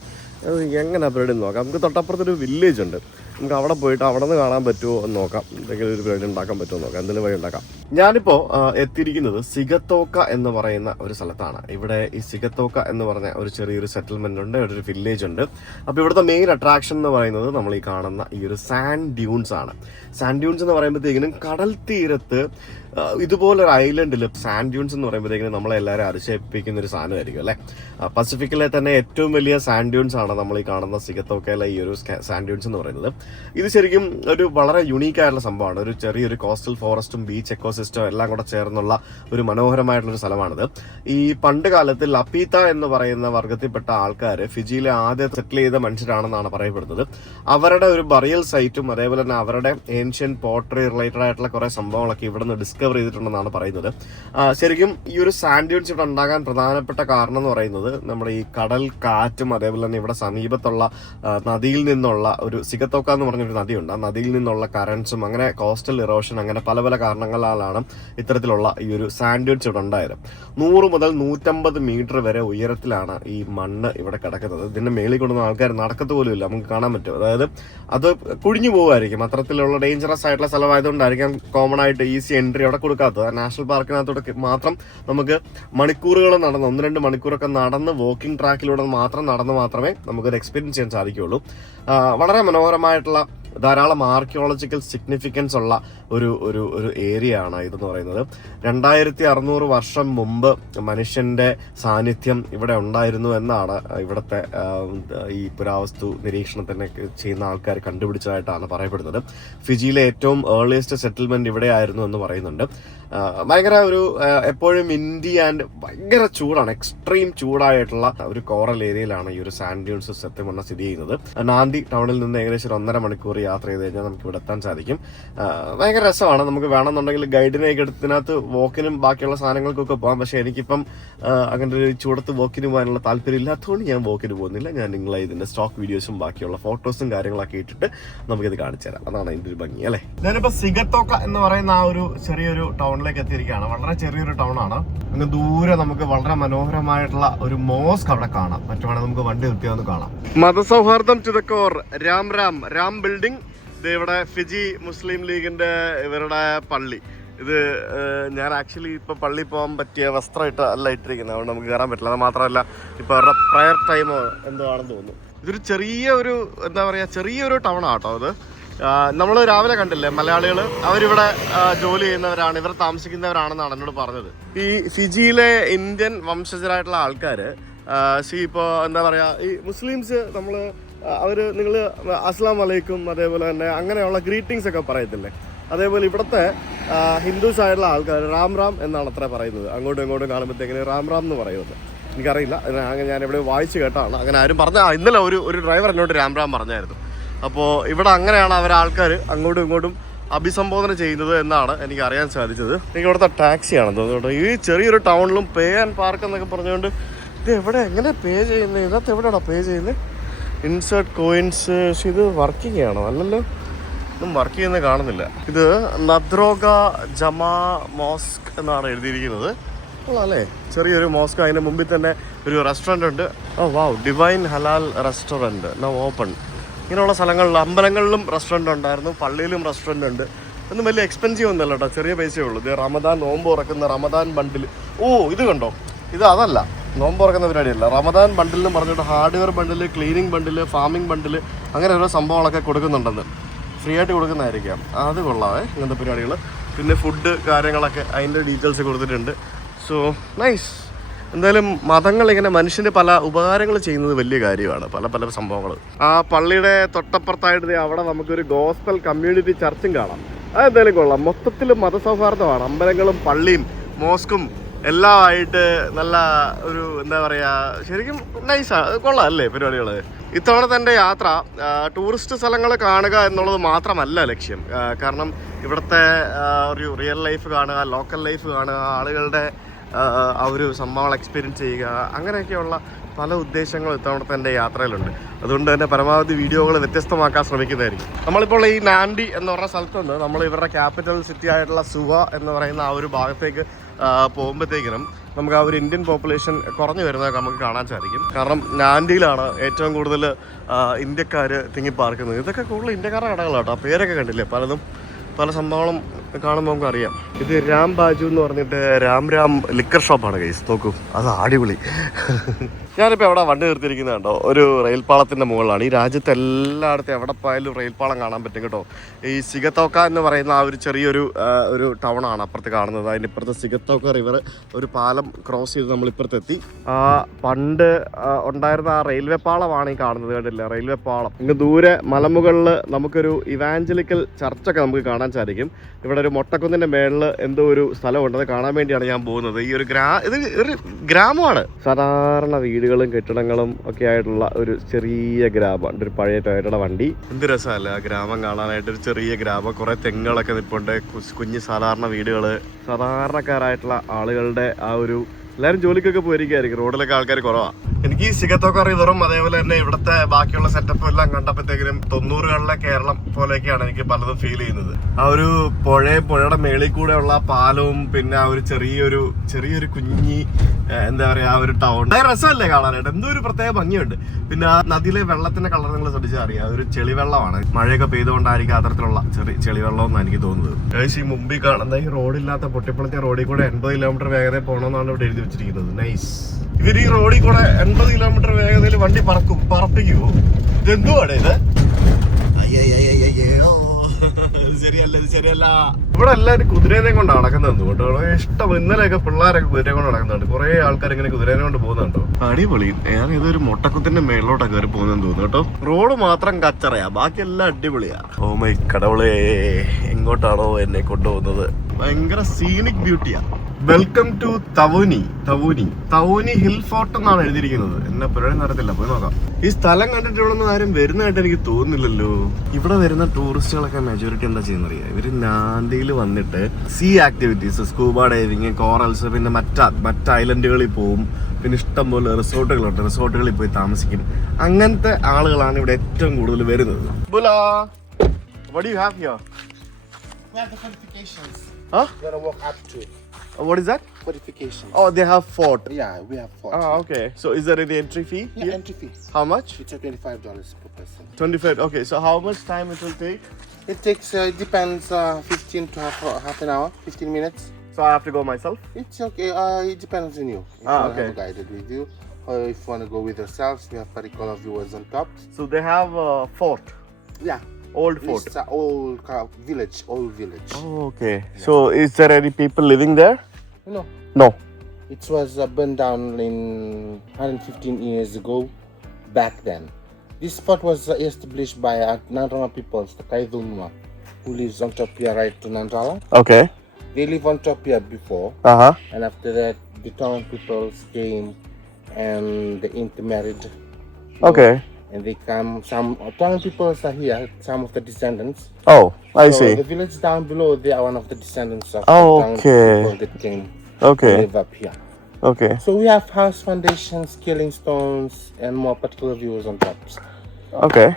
അത് എങ്ങനെ പരിപാടി നോക്കാം. നമുക്ക് തൊട്ടപ്പുറത്തൊരു വില്ലേജ് ഉണ്ട്, നമുക്ക് അവിടെ പോയിട്ട് അവിടെ നിന്ന് കാണാൻ പറ്റുമോ എന്ന് നോക്കാം. എന്തെങ്കിലും ഒരു പരിപാടി ഉണ്ടാക്കാൻ പറ്റുമോ നോക്കാം, എന്തെങ്കിലും വഴി ഉണ്ടാക്കാം. ഞാനിപ്പോൾ എത്തിയിരിക്കുന്നത് സിഗത്തോക്ക എന്ന് പറയുന്ന ഒരു സ്ഥലത്താണ്. ഇവിടെ ഈ സിഗത്തോക്ക എന്ന് പറഞ്ഞ ഒരു ചെറിയൊരു സെറ്റിൽമെന്റ് ഉണ്ട്, ഒരു വില്ലേജ് ഉണ്ട്. അപ്പോൾ ഇവിടുത്തെ മെയിൻ അട്രാക്ഷൻ എന്ന് പറയുന്നത് നമ്മൾ ഈ കാണുന്ന ഈ ഒരു സാൻഡ് ഡ്യൂൺസ് ആണ്. സാൻഡ് ഡ്യൂൺസ് എന്ന് പറയുമ്പോഴത്തേക്കിനും കടൽ തീരത്ത് ഇതുപോലൊരു ഐലൻഡിൽ സാൻഡ് ഡ്യൂൺസ് എന്ന് പറയുമ്പോഴത്തേക്കിനും നമ്മളെല്ലാവരും അതിശയിപ്പിക്കുന്ന ഒരു സാധനമായിരിക്കും അല്ലേ. പസഫിക്കിലെ തന്നെ ഏറ്റവും വലിയ സാൻഡ് ഡ്യൂൺസ് ആണ് നമ്മൾ ഈ കാണുന്ന സിഗത്തോക്കയിലെ ഈ ഒരു സാൻഡ് ഡ്യൂൺസ് എന്ന് പറയുന്നത്. ഇത് ശരിക്കും ഒരു വളരെ യുണീക്കായിട്ടുള്ള സംഭവമാണ്. ഒരു ചെറിയൊരു കോസ്റ്റൽ ഫോറസ്റ്റും ബീച്ച് എക്കോസിസ്റ്റം എല്ലാം കൂടെ ചേർന്നുള്ള ഒരു മനോഹരമായിട്ടുള്ളൊരു സ്ഥലമാണിത്. ഈ പണ്ട് കാലത്ത് ലപ്പീത്ത എന്ന് പറയുന്ന വർഗത്തിൽപ്പെട്ട ആൾക്കാർ ഫിജിയിലെ ആദ്യം സെറ്റിൽ ചെയ്ത മനുഷ്യരാണെന്നാണ് പറയപ്പെടുന്നത്. അവരുടെ ഒരു ബറിയൽ സൈറ്റും അതേപോലെ തന്നെ അവരുടെ ഏൻഷ്യൻ പോട്ടറി റിലേറ്റഡ് ആയിട്ടുള്ള കുറേ സംഭവങ്ങളൊക്കെ ഇവിടെ നിന്ന് ഡിസ്കവർ ചെയ്തിട്ടുണ്ടെന്നാണ് പറയുന്നത്. ശരിക്കും ഈ ഒരു സാൻഡ് ഡ്യൂൺസ് ഇവിടെ ഉണ്ടാകാൻ പ്രധാനപ്പെട്ട കാരണം എന്ന് പറയുന്നത് നമ്മുടെ ഈ കടൽ കാറ്റും അതേപോലെ തന്നെ ഇവിടെ സമീപത്തുള്ള നദിയിൽ നിന്നുള്ള ഒരു സിഗത്തോക്ക എന്ന് പറഞ്ഞൊരു നദിയുണ്ട്. ആ നദിയിൽ നിന്നുള്ള കറൻസും അങ്ങനെ കോസ്റ്റൽ ഇറോഷൻ അങ്ങനെ പല പല കാരണങ്ങളാലാണ് ഇത്തരത്തിലുള്ള ഈ ഒരു സാൻഡ് ഡ്യൂൺസ് ഇവിടെ ഉണ്ടായത്. 100 മുതൽ 150 മീറ്റർ വരെ ഉയരത്തിലാണ് ഈ മണ്ണ് ഇവിടെ കിടക്കുന്നത്. ഇതിന്റെ മേളിൽ കൊണ്ടുവന്ന ആൾക്കാർ നടക്കത്ത് പോലും ഇല്ല, നമുക്ക് കാണാൻ പറ്റും. അതായത് അത് കുഴിഞ്ഞു പോകുമായിരിക്കും. അത്തരത്തിലുള്ള ഡേഞ്ചറസ് ആയിട്ടുള്ള സ്ഥലമായതുകൊണ്ടായിരിക്കും കോമൺ ആയിട്ട് ഈസി എൻട്രി അവിടെ കൊടുക്കാത്തത്. നാഷണൽ പാർക്കിനകത്തോടെ മാത്രം നമുക്ക് മണിക്കൂറുകൾ നടന്ന് 1-2 മണിക്കൂറൊക്കെ നടന്ന് വാക്കിംഗ് ട്രാക്കിലൂടെ മാത്രമേ നമുക്കൊരു എക്സ്പീരിയൻസ് ചെയ്യാൻ സാധിക്കുകയുള്ളൂ. വളരെ മനോഹരമായിട്ടുള്ള ധാരാളം ആർക്കിയോളജിക്കൽ സിഗ്നിഫിക്കൻസ് ഉള്ള ഒരു ഏരിയ ആണ് ഇതെന്ന് പറയുന്നത്. 2600 വർഷം മുമ്പ് മനുഷ്യന്റെ സാന്നിധ്യം ഇവിടെ ഉണ്ടായിരുന്നു എന്നാണ് ഇവിടുത്തെ ഈ പുരാവസ്തു നിരീക്ഷണത്തിനെ ചെയ്യുന്ന ആൾക്കാർ കണ്ടുപിടിച്ചതായിട്ടാണ് പറയപ്പെടുന്നത്. ഫിജിയിലെ ഏറ്റവും ഏർലിയസ്റ്റ് സെറ്റിൽമെന്റ് ഇവിടെ ആയിരുന്നു എന്ന് പറയുന്നുണ്ട്. ഭയങ്കര ഒരു എപ്പോഴും വിൻഡി ആൻഡ് ഭയങ്കര ചൂടാണ്, എക്സ്ട്രീം ചൂടായിട്ടുള്ള ഒരു കോറൽ ഏരിയയിലാണ് ഈ ഒരു സാൻഡ് ഡ്യൂൺസ് സത്യം പറഞ്ഞാൽ സ്ഥിതി ചെയ്യുന്നത്. നാന്തി ടൗണിൽ നിന്ന് ഏകദേശം 1.5 മണിക്കൂർ യാത്ര ചെയ്ത് കഴിഞ്ഞാൽ നമുക്ക് ഇവിടെ എത്താൻ സാധിക്കും. ഭയങ്കര രസമാണ്. നമുക്ക് വേണമെന്നുണ്ടെങ്കിൽ ഗൈഡിനെയൊക്കെ എടുത്തതിനകത്ത് വോക്കിനും ബാക്കിയുള്ള സാധനങ്ങൾക്കൊക്കെ പോകാം. പക്ഷെ എനിക്കിപ്പം അങ്ങനെ ഒരു ചൂടത്ത് വോക്കിന് പോകാനുള്ള താല്പര്യം ഇല്ലാത്തതുകൊണ്ട് ഞാൻ വോക്കിന് പോകുന്നില്ല. ഞാൻ നിങ്ങളെ ഇതിന്റെ സ്റ്റോക്ക് വീഡിയോസും ബാക്കിയുള്ള ഫോട്ടോസും കാര്യങ്ങളൊക്കെ ഇട്ടിട്ട് നമുക്കിത് കാണിച്ചു തരാം. അതാണ് ഇതിന്റെ ഒരു ഭംഗി അല്ലേ. ഞാനിപ്പോ സിഗത്തോക്ക എന്ന് പറയുന്ന ആ ഒരു ചെറിയൊരു ടൗണിലേക്ക് എത്തിയിരിക്കുകയാണ്. വളരെ ചെറിയൊരു ടൗൺ ആണ്. അങ്ങ് ദൂരെ നമുക്ക് വളരെ മനോഹരമായിട്ടുള്ള ഒരു മോസ്ക് അവിടെ കാണാം. മറ്റുവേണമെങ്കിൽ നമുക്ക് വണ്ടി നിർത്തിയാന്ന് കാണാം. മതസൗഹാർദ്ദം to the core, Ram building. ഇവിടെ ഫിജി മുസ്ലിം ലീഗിന്റെ ഇവരുടെ പള്ളി. ഇത് ഞാൻ ആക്ച്വലി ഇപ്പൊ പള്ളി പോകാൻ പറ്റിയ വസ്ത്രം അല്ല ഇട്ടിരിക്കുന്നത്, അതുകൊണ്ട് നമുക്ക് കയറാൻ പറ്റില്ല. അത് മാത്രമല്ല ഇപ്പൊ അവരുടെ പ്രയർ ടൈമോ എന്തോ ആണെന്ന് തോന്നുന്നു. ഇതൊരു ചെറിയൊരു ടൗൺ ആട്ടോ ഇത്. നമ്മൾ രാവിലെ കണ്ടില്ലേ മലയാളികൾ, അവരിവിടെ ജോലി ചെയ്യുന്നവരാണ്, ഇവർ താമസിക്കുന്നവരാണെന്നാണ് എന്നോട് പറഞ്ഞത്. ഈ ഫിജിയിലെ ഇന്ത്യൻ വംശജരായിട്ടുള്ള ആൾക്കാർ ഇപ്പോൾ ഈ മുസ്ലിംസ് നിങ്ങൾ അസ്ലാം വലൈക്കും അതേപോലെ തന്നെ അങ്ങനെയുള്ള ഗ്രീറ്റിങ്സ് ഒക്കെ പറയത്തില്ലേ, അതേപോലെ ഇവിടുത്തെ ഹിന്ദുസ് ആയിട്ടുള്ള ആൾക്കാർ രാം എന്നാണ് അത്ര പറയുന്നത്. അങ്ങോട്ടും ഇങ്ങോട്ടും കാണുമ്പോഴത്തേക്കിന് രാം എന്ന് പറയുന്നത് എനിക്കറിയില്ല, ഞാൻ ഇവിടെ വായിച്ചു കേട്ടാണ്. അങ്ങനെ ആരും ഇന്നലെ ഒരു ഡ്രൈവർ എന്നോട് രാം പറഞ്ഞായിരുന്നു. അപ്പോൾ ഇവിടെ അങ്ങനെയാണ് ആൾക്കാർ അങ്ങോട്ടും ഇങ്ങോട്ടും അഭിസംബോധന ചെയ്യുന്നത് എന്നാണ് എനിക്ക് അറിയാൻ സാധിച്ചത്. എനിക്ക് ഇവിടുത്തെ ടാക്സിയാണെന്ന് തോന്നുന്നു. ഈ ചെറിയൊരു ടൗണിലും പേ ആൻഡ് പാർക്ക് എന്നൊക്കെ പറഞ്ഞുകൊണ്ട് ഇത് എങ്ങനെ പേ ചെയ്യുന്നത്? ഇതിനകത്ത് എവിടെയാണോ പേ ചെയ്യുന്നത്? Insert coins. പക്ഷെ ഇത് വർക്കിംഗ് ആണോ? അല്ലല്ലോ, ഒന്നും വർക്ക് ചെയ്യുന്നത് കാണുന്നില്ല. ഇത് നദ്രോഗ ജമാ മോസ്ക് എന്നാണ് എഴുതിയിരിക്കുന്നത്. അല്ലേ, ചെറിയൊരു മോസ്ക്. അതിൻ്റെ മുമ്പിൽ തന്നെ ഒരു റെസ്റ്റോറൻ്റ് ഉണ്ട്. വാവ്, ഡിവൈൻ ഹലാൽ റെസ്റ്റോറൻറ്റ് നൗ ഓപ്പൺ. ഇങ്ങനെയുള്ള സ്ഥലങ്ങളിൽ അമ്പലങ്ങളിലും റെസ്റ്റോറൻറ്റ് ഉണ്ടായിരുന്നു, പള്ളിയിലും റെസ്റ്റോറൻറ്റ് ഉണ്ട്. ഒന്നും വലിയ എക്സ്പെൻസീവ് ഒന്നുമല്ല കേട്ടോ, ചെറിയ പൈസയേ ഉള്ളൂ. ഇത് റമദാൻ നോമ്പ് തുറക്കുന്ന റമദാൻ ബണ്ടിൽ. ഇത് കണ്ടോ, ഇത് അതല്ല, നോമ്പ് തുറക്കുന്ന പരിപാടിയല്ല. റമദാൻ ബണ്ടിലെന്ന് പറഞ്ഞിട്ട് ഹാർഡ്വെയർ ബണ്ടിൽ, ക്ലീനിങ് ബണ്ടിൽ, ഫാമിംഗ് ബണ്ടിൽ അങ്ങനെ ഓരോ സംഭവങ്ങളൊക്കെ കൊടുക്കുന്നുണ്ടെന്ന്. ഫ്രീ ആയിട്ട് കൊടുക്കുന്നതായിരിക്കാം. അത് കൊള്ളാവേ ഇങ്ങനത്തെ പരിപാടികൾ. പിന്നെ ഫുഡ് കാര്യങ്ങളൊക്കെ അതിൻ്റെ ഡീറ്റെയിൽസ് കൊടുത്തിട്ടുണ്ട്. So nice. എന്തായാലും മതങ്ങൾ ഇങ്ങനെ മനുഷ്യന് പല ഉപകാരങ്ങൾ ചെയ്യുന്നത് വലിയ കാര്യമാണ്. പല പല സംഭവങ്ങൾ. ആ പള്ളിയുടെ തൊട്ടപ്പുറത്തായിട്ട് അവിടെ നമുക്കൊരു ഗോസ്പൽ കമ്മ്യൂണിറ്റി ചർച്ചും കാണാം. അതെന്തായാലും കൊള്ളാം. മൊത്തത്തിൽ മതസൗഹാർദ്ദമാണ്. അമ്പലങ്ങളും പള്ളിയും മോസ്കും എല്ലാം ആയിട്ട് നല്ല ഒരു എന്താ പറയുക, ശരിക്കും നൈസാണ്. കൊള്ളാം അല്ലേ പരിപാടികൾ. ഇത്തവണ തൻ്റെ യാത്ര ടൂറിസ്റ്റ് സ്ഥലങ്ങൾ കാണുക എന്നുള്ളത് മാത്രമല്ല ലക്ഷ്യം. കാരണം ഇവിടുത്തെ ഒരു റിയൽ ലൈഫ് കാണുക, ലോക്കൽ ലൈഫ് കാണുക, ആളുകളുടെ ആ ഒരു സംഭവങ്ങൾ എക്സ്പീരിയൻസ് ചെയ്യുക, അങ്ങനെയൊക്കെയുള്ള പല ഉദ്ദേശങ്ങളും ഇത്തവണത്തെ എൻ്റെ യാത്രയിലുണ്ട്. അതുകൊണ്ട് തന്നെ പരമാവധി വീഡിയോകൾ വ്യത്യസ്തമാക്കാൻ ശ്രമിക്കുന്നതായിരിക്കും. നമ്മളിപ്പോൾ ഈ നാൻഡി എന്ന് പറഞ്ഞ സ്ഥലത്തുണ്ട്. നമ്മൾ ഇവരുടെ ക്യാപിറ്റൽ സിറ്റി ആയിട്ടുള്ള സുവ എന്ന് പറയുന്ന ആ ഒരു ഭാഗത്തേക്ക് പോകുമ്പോഴത്തേക്കിനും നമുക്ക് ആ ഒരു ഇന്ത്യൻ പോപ്പുലേഷൻ കുറഞ്ഞു വരുന്നതൊക്കെ നമുക്ക് കാണാൻ സാധിക്കും. കാരണം നാൻഡിയിലാണ് ഏറ്റവും കൂടുതൽ ഇന്ത്യക്കാർ തിങ്ങിപ്പാർക്കുന്നത്. ഇതൊക്കെ കൂടുതൽ ഇന്ത്യക്കാരുടെ കടകളാണ് കേട്ടോ. പേരൊക്കെ കണ്ടില്ലേ, പലതും പല സംഭവങ്ങളും കാണുമ്പോൾ നമുക്ക് അറിയാം. ഇത് രാം ബാജു എന്ന് പറഞ്ഞിട്ട് രാം ലിക്കർ ഷോപ്പാണ് ഗൈസ്. നോക്കൂ, അത് അടിപൊളി. ഞാനിപ്പോൾ എവിടെ വണ്ടി നിർത്തിയിരിക്കുന്നത് കണ്ടോ, ഒരു റെയിൽപാളത്തിൻ്റെ മുകളിലാണ്. ഈ രാജ്യത്ത് എല്ലായിടത്തും എവിടെ പോയാലും റെയിൽപാളം കാണാൻ പറ്റും കേട്ടോ. ഈ സിഗത്തോക്ക എന്ന് പറയുന്ന ആ ഒരു ചെറിയൊരു ഒരു ടൗണാണ് അപ്പുറത്ത് കാണുന്നത്. അതിൻ്റെ ഇപ്പുറത്ത് സിഗത്തോക്ക റിവർ ഒരു പാലം ക്രോസ് ചെയ്ത് നമ്മൾ ഇപ്പുറത്തെത്തി. പണ്ട് ഉണ്ടായിരുന്ന ആ റെയിൽവേ പാളമാണ് ഈ കാണുന്നത്, കണ്ടില്ല, റെയിൽവേ പാളം. ഇങ്ങ് ദൂരെ മലമുകളിൽ നമുക്കൊരു ഇവാഞ്ചലിക്കൽ ചർച്ചൊക്കെ നമുക്ക് കാണാൻ സാധിക്കും. ഇവിടെ ഒരു മൊട്ടക്കുന്നിൻ്റെ മേളിൽ എന്തോ ഒരു സ്ഥലമുണ്ട്, അത് കാണാൻ വേണ്ടിയാണ് ഞാൻ പോകുന്നത്. ഈ ഒരു ഇത് ഒരു ഗ്രാമമാണ്. സാധാരണ വീടുകളും കെട്ടിടങ്ങളും ഒക്കെ ആയിട്ടുള്ള ഒരു ചെറിയ ഗ്രാമമാണ്. ഒരു പഴയ ടൊയോട്ടയുടെ വണ്ടി. എന്ത് രസമല്ല ആ ഗ്രാമം കാണാനായിട്ട്. ഒരു ചെറിയ ഗ്രാമം, കുറെ തെങ്ങുകളൊക്കെ നിൽപ്പുണ്ട്, കുഞ്ഞ് സാധാരണ വീടുകൾ, സാധാരണക്കാരായിട്ടുള്ള ആളുകളുടെ ആ ഒരു എല്ലാവരും ജോലിക്കൊക്കെ പോയിരിക്കുകയായിരിക്കും. റോഡിലൊക്കെ ആൾക്കാർ കുറവാണ്. എനിക്ക് ഈ സിഗത്തോക്ക റിവറും അതേപോലെ തന്നെ ഇവിടുത്തെ ബാക്കിയുള്ള സെറ്റപ്പും എല്ലാം കണ്ടപ്പോഴത്തേക്കിനും 90കളിലെ കേരളം പോലെയൊക്കെയാണ് എനിക്ക് പലതും ഫീൽ ചെയ്യുന്നത്. ആ ഒരു പുഴയുടെ മേളിൽ കൂടെ ഉള്ള പാലവും പിന്നെ ആ ഒരു ചെറിയൊരു കുഞ്ഞി എന്താ പറയുക, ആ ഒരു ടൗൺ രസമല്ലേ കാണാനായിട്ട്. എന്തോ ഒരു പ്രത്യേക ഭംഗിയുണ്ട്. പിന്നെ ആ നദിയിലെ വെള്ളത്തിന്റെ കളർ നിങ്ങൾ ശ്രദ്ധിച്ചാൽ അറിയാം, ഒരു ചെളിവെള്ളമാണ്. മഴയൊക്കെ പെയ്തുകൊണ്ടായിരിക്കും അത്തരത്തിലുള്ള ചെളിവെള്ളം എന്നാണ് എനിക്ക് തോന്നുന്നത്. ഈ മുമ്പിൽ കാണുന്ന ഈ റോഡില്ലാത്ത പൊട്ടിപ്പൊളിച്ച റോഡിൽ കൂടെ 80 കിലോമീറ്റർ വേഗതയിൽ പോകണമെന്നാണ് ഇവിടെ എഴുതി വെച്ചിരിക്കുന്നത്. നൈസ്. ഇവർ ഈ റോഡിൽ കൂടെ 80 കിലോമീറ്റർ വേഗതയിൽ വണ്ടി പറപ്പിക്കുമോ? ഇതെന്തുവാണ് ഇത്? ശരിയല്ല. ഇവിടെ എല്ലാവരും കുതിരേനെ കൊണ്ട് നടക്കുന്നത് കേട്ടോ. ഇഷ്ടം. ഇന്നലെയൊക്കെ പിള്ളേരൊക്കെ കുതിരയെ കൊണ്ട് നടക്കുന്നുണ്ട്. കുറെ ആൾക്കാർ ഇങ്ങനെ കുതിരേനെ കൊണ്ട് പോകുന്നുണ്ടോ. അടിപൊളി. ഞാൻ ഇതൊരു മൊട്ടക്കുത്തിന്റെ മേളിലോട്ടൊക്കെ കയറി പോകുന്നെന്ന് തോന്നുന്നു കേട്ടോ. റോഡ് മാത്രം കച്ചറയാ, ബാക്കിയെല്ലാം അടിപൊളിയാ. ഓ മൈ കടവുളേ, എങ്ങോട്ടാണോ എന്നെ കൊണ്ടുപോകുന്നത്. ഭയങ്കര സീനിക് ബ്യൂട്ടിയാ. Welcome to Tavuni hill fort എന്നാണ് എഴുതിയിരിക്കുന്നത്. എന്നെ പരിപാടി നടത്തില്ല, പോയി നോക്കാം. ഈ സ്ഥലം കണ്ടിട്ടുള്ളൊന്നും ആരും വരുന്നതായിട്ട് എനിക്ക് തോന്നുന്നില്ലല്ലോ. ഇവിടെ വരുന്ന ടൂറിസ്റ്റുകളൊക്കെ മെജോറിറ്റി എന്താ ചെയ്യുന്നറിയാം, ഇവര് നാന്ദിയിൽ വന്നിട്ട് sea activities, scuba diving, corals, പിന്നെ മറ്റ് ഐലൻഡുകളിൽ പോവും. പിന്നെ ഇഷ്ടംപോലെ റിസോർട്ടുകളുണ്ട്, റിസോർട്ടുകളിൽ പോയി താമസിക്കും. അങ്ങനത്തെ ആളുകളാണ് ഇവിടെ ഏറ്റവും കൂടുതൽ വരുന്നത്. What do you have here? We have the fortifications. Huh? We're gonna walk up to it. What is that? Fortifications. Oh, they have fort. Yeah, we have fort. Okay. So is there any entry fee? Yeah, entry fee. How much? It's $25 per person. 25. Okay. So how much time it will take? It takes, it depends, 15 to half an hour, 15 minutes. So I have to go myself? It's okay, it depends on you. If you want to have a guided with you, or if you want to go with yourselves, we have particular viewers on top. So they have a fort? Yeah. Old fort? It's an old village, Oh, okay. Yeah. So is there any people living there? No. No. It was burned down in 115 years ago, back then. This fort was established by Nandrala peoples, the Kaidunwa, who lives on top here right to Nandrala. Okay. They live on top here before. Uh-huh. And after that, the Tongan peoples came and they intermarried. Okay. And they come, some Tongan peoples are here, some of the descendants. Oh, I see. The village down below, they are one of the descendants of Oh, the Tongan okay. people that came Okay. to live up here. Okay. So we have house foundations, killing stones, and more particular views on tops. Okay.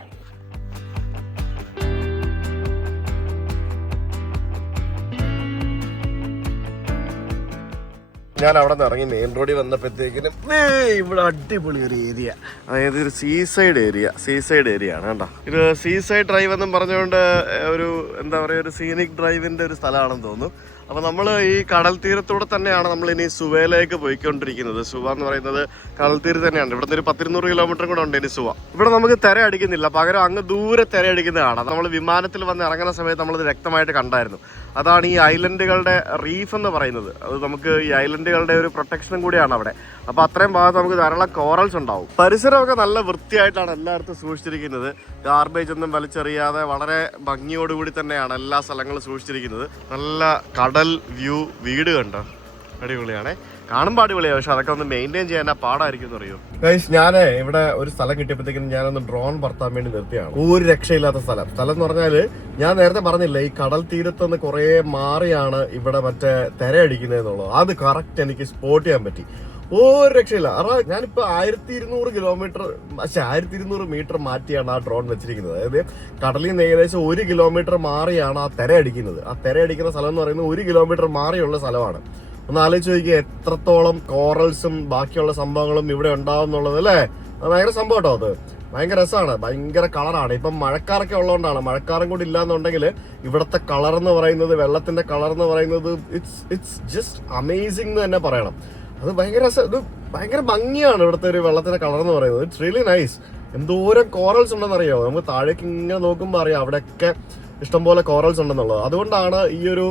ഞാൻ അവിടെ നിന്ന് ഇറങ്ങി main റോഡിൽ വന്നപ്പോഴത്തേക്കിനും ഇവിടെ അടിപൊളി ഒരു area, അതായത് ഒരു സീസൈഡ് ഏരിയ ആണ് കേട്ടോ. ഇത് സീസൈഡ് ഡ്രൈവ് എന്നും പറഞ്ഞുകൊണ്ട് ഒരു എന്താ പറയുക, ഒരു സീനിക് ഡ്രൈവിൻ്റെ ഒരു സ്ഥലമാണെന്ന് തോന്നുന്നു. അപ്പോൾ നമ്മൾ ഈ കടൽ തീരത്തൂടെ തന്നെയാണ് നമ്മൾ ഇനി സുവയിലേക്ക് പോയിക്കൊണ്ടിരിക്കുന്നത്. സുവ എന്ന് പറയുന്നത് കടൽ തീരത്ത് തന്നെയാണ്. ഇവിടുന്ന് ഒരു 100-200 കിലോമീറ്റർ കൂടെ ഉണ്ട് ഇനി സുവ. ഇവിടെ നമുക്ക് തിര അടിക്കുന്നില്ല, പകരം അങ്ങ് ദൂരെ തിര അടിക്കുന്നതാണ്. നമ്മൾ വിമാനത്തിൽ വന്ന് ഇറങ്ങുന്ന സമയത്ത് നമ്മളത് വ്യക്തമായിട്ട് കണ്ടായിരുന്നു. അതാണ് ഈ ഐലൻഡുകളുടെ റീഫ് എന്ന് പറയുന്നത്. അത് നമുക്ക് ഈ ഐലൻഡുകളുടെ ഒരു പ്രൊട്ടക്ഷനും കൂടിയാണ് അവിടെ. അപ്പോൾ അത്രയും ഭാഗത്ത് നമുക്ക് ധാരാളം കോറൽസ് ഉണ്ടാവും. പരിസരമൊക്കെ നല്ല വൃത്തിയായിട്ടാണ് എല്ലായിടത്തും സൂക്ഷിച്ചിരിക്കുന്നത്. ഗാർബേജ് ഒന്നും വലിച്ചെറിയാതെ വളരെ ഭംഗിയോടുകൂടി തന്നെയാണ് എല്ലാ സ്ഥലങ്ങളും സൂക്ഷിച്ചിരിക്കുന്നത്. നല്ല കടൽ വ്യൂ, വീട് കണ്ടോ, അടിപൊളിയാണേ. കാണുമ്പോൾ അടിപൊളിയാണ്, പക്ഷെ അതൊക്കെ ഒന്ന് മെയിൻറ്റെയിൻ ചെയ്യാൻ പാടായിരിക്കും എന്ന് അറിയോ. ഞാൻ ഇവിടെ ഒരു സ്ഥലം കിട്ടിയപ്പോഴത്തേക്കും ഞാനൊന്ന് ഡ്രോൺ പറത്താൻ വേണ്ടി നിർത്തിയാണ്. ഒരു രക്ഷയില്ലാത്ത സ്ഥലം എന്ന് പറഞ്ഞാല് ഞാൻ നേരത്തെ പറഞ്ഞില്ലേ, ഈ കടൽ തീരത്തുനിന്ന് കുറെ മാറിയാണ് ഇവിടെ മറ്റേ തിരയടിക്കുന്നത് എന്നുള്ളത്. അത് കറക്റ്റ് എനിക്ക് സ്പോട്ട് ചെയ്യാൻ പറ്റി. ഒരു രക്ഷയില്ല. കാരണം ഞാനിപ്പോ 1200 കിലോമീറ്റർ 1200 മീറ്റർ മാറ്റിയാണ് ആ ഡ്രോൺ വെച്ചിരിക്കുന്നത്. അതായത് കടലിൽ നിന്ന് ഏകദേശം 1 കിലോമീറ്റർ മാറിയാണ് ആ തിരയടിക്കുന്നത്. ആ തിരയടിക്കുന്ന സ്ഥലം എന്ന് പറയുന്നത് 1 കിലോമീറ്റർ മാറിയുള്ള സ്ഥലമാണ്. ഒന്ന് ആലോചിച്ച് നോക്കിയാൽ എത്രത്തോളം കോറൽസും ബാക്കിയുള്ള സംഭവങ്ങളും ഇവിടെ ഉണ്ടാവും എന്നുള്ളത് അല്ലേ. അത് ഭയങ്കര സംഭവം കേട്ടോ. അത് ഭയങ്കര രസമാണ്, ഭയങ്കര കളറാണ്. ഇപ്പം മഴക്കാറൊക്കെ ഉള്ളതുകൊണ്ടാണ്. മഴക്കാറും കൂടി ഇല്ലാന്നുണ്ടെങ്കിൽ ഇവിടുത്തെ കളർ എന്ന് പറയുന്നത്, വെള്ളത്തിന്റെ കളർ എന്ന് പറയുന്നത് ഇറ്റ്സ് ജസ്റ്റ് അമേസിംഗ് എന്ന് തന്നെ പറയണം. അത് ഭയങ്കര ഇത് ഭയങ്കര ഭംഗിയാണ് ഇവിടുത്തെ ഒരു വെള്ളത്തിന്റെ കളർ എന്ന് പറയുന്നത്. It's really nice. എന്തോരം കോറൽസ് ഉണ്ടെന്ന് അറിയാമോ? നമുക്ക് താഴേക്ക് ഇങ്ങനെ നോക്കുമ്പോൾ അറിയാം അവിടെയൊക്കെ ഇഷ്ടംപോലെ കോറൽസ് ഉണ്ടെന്നുള്ളത്. അതുകൊണ്ടാണ് ഈ ഒരു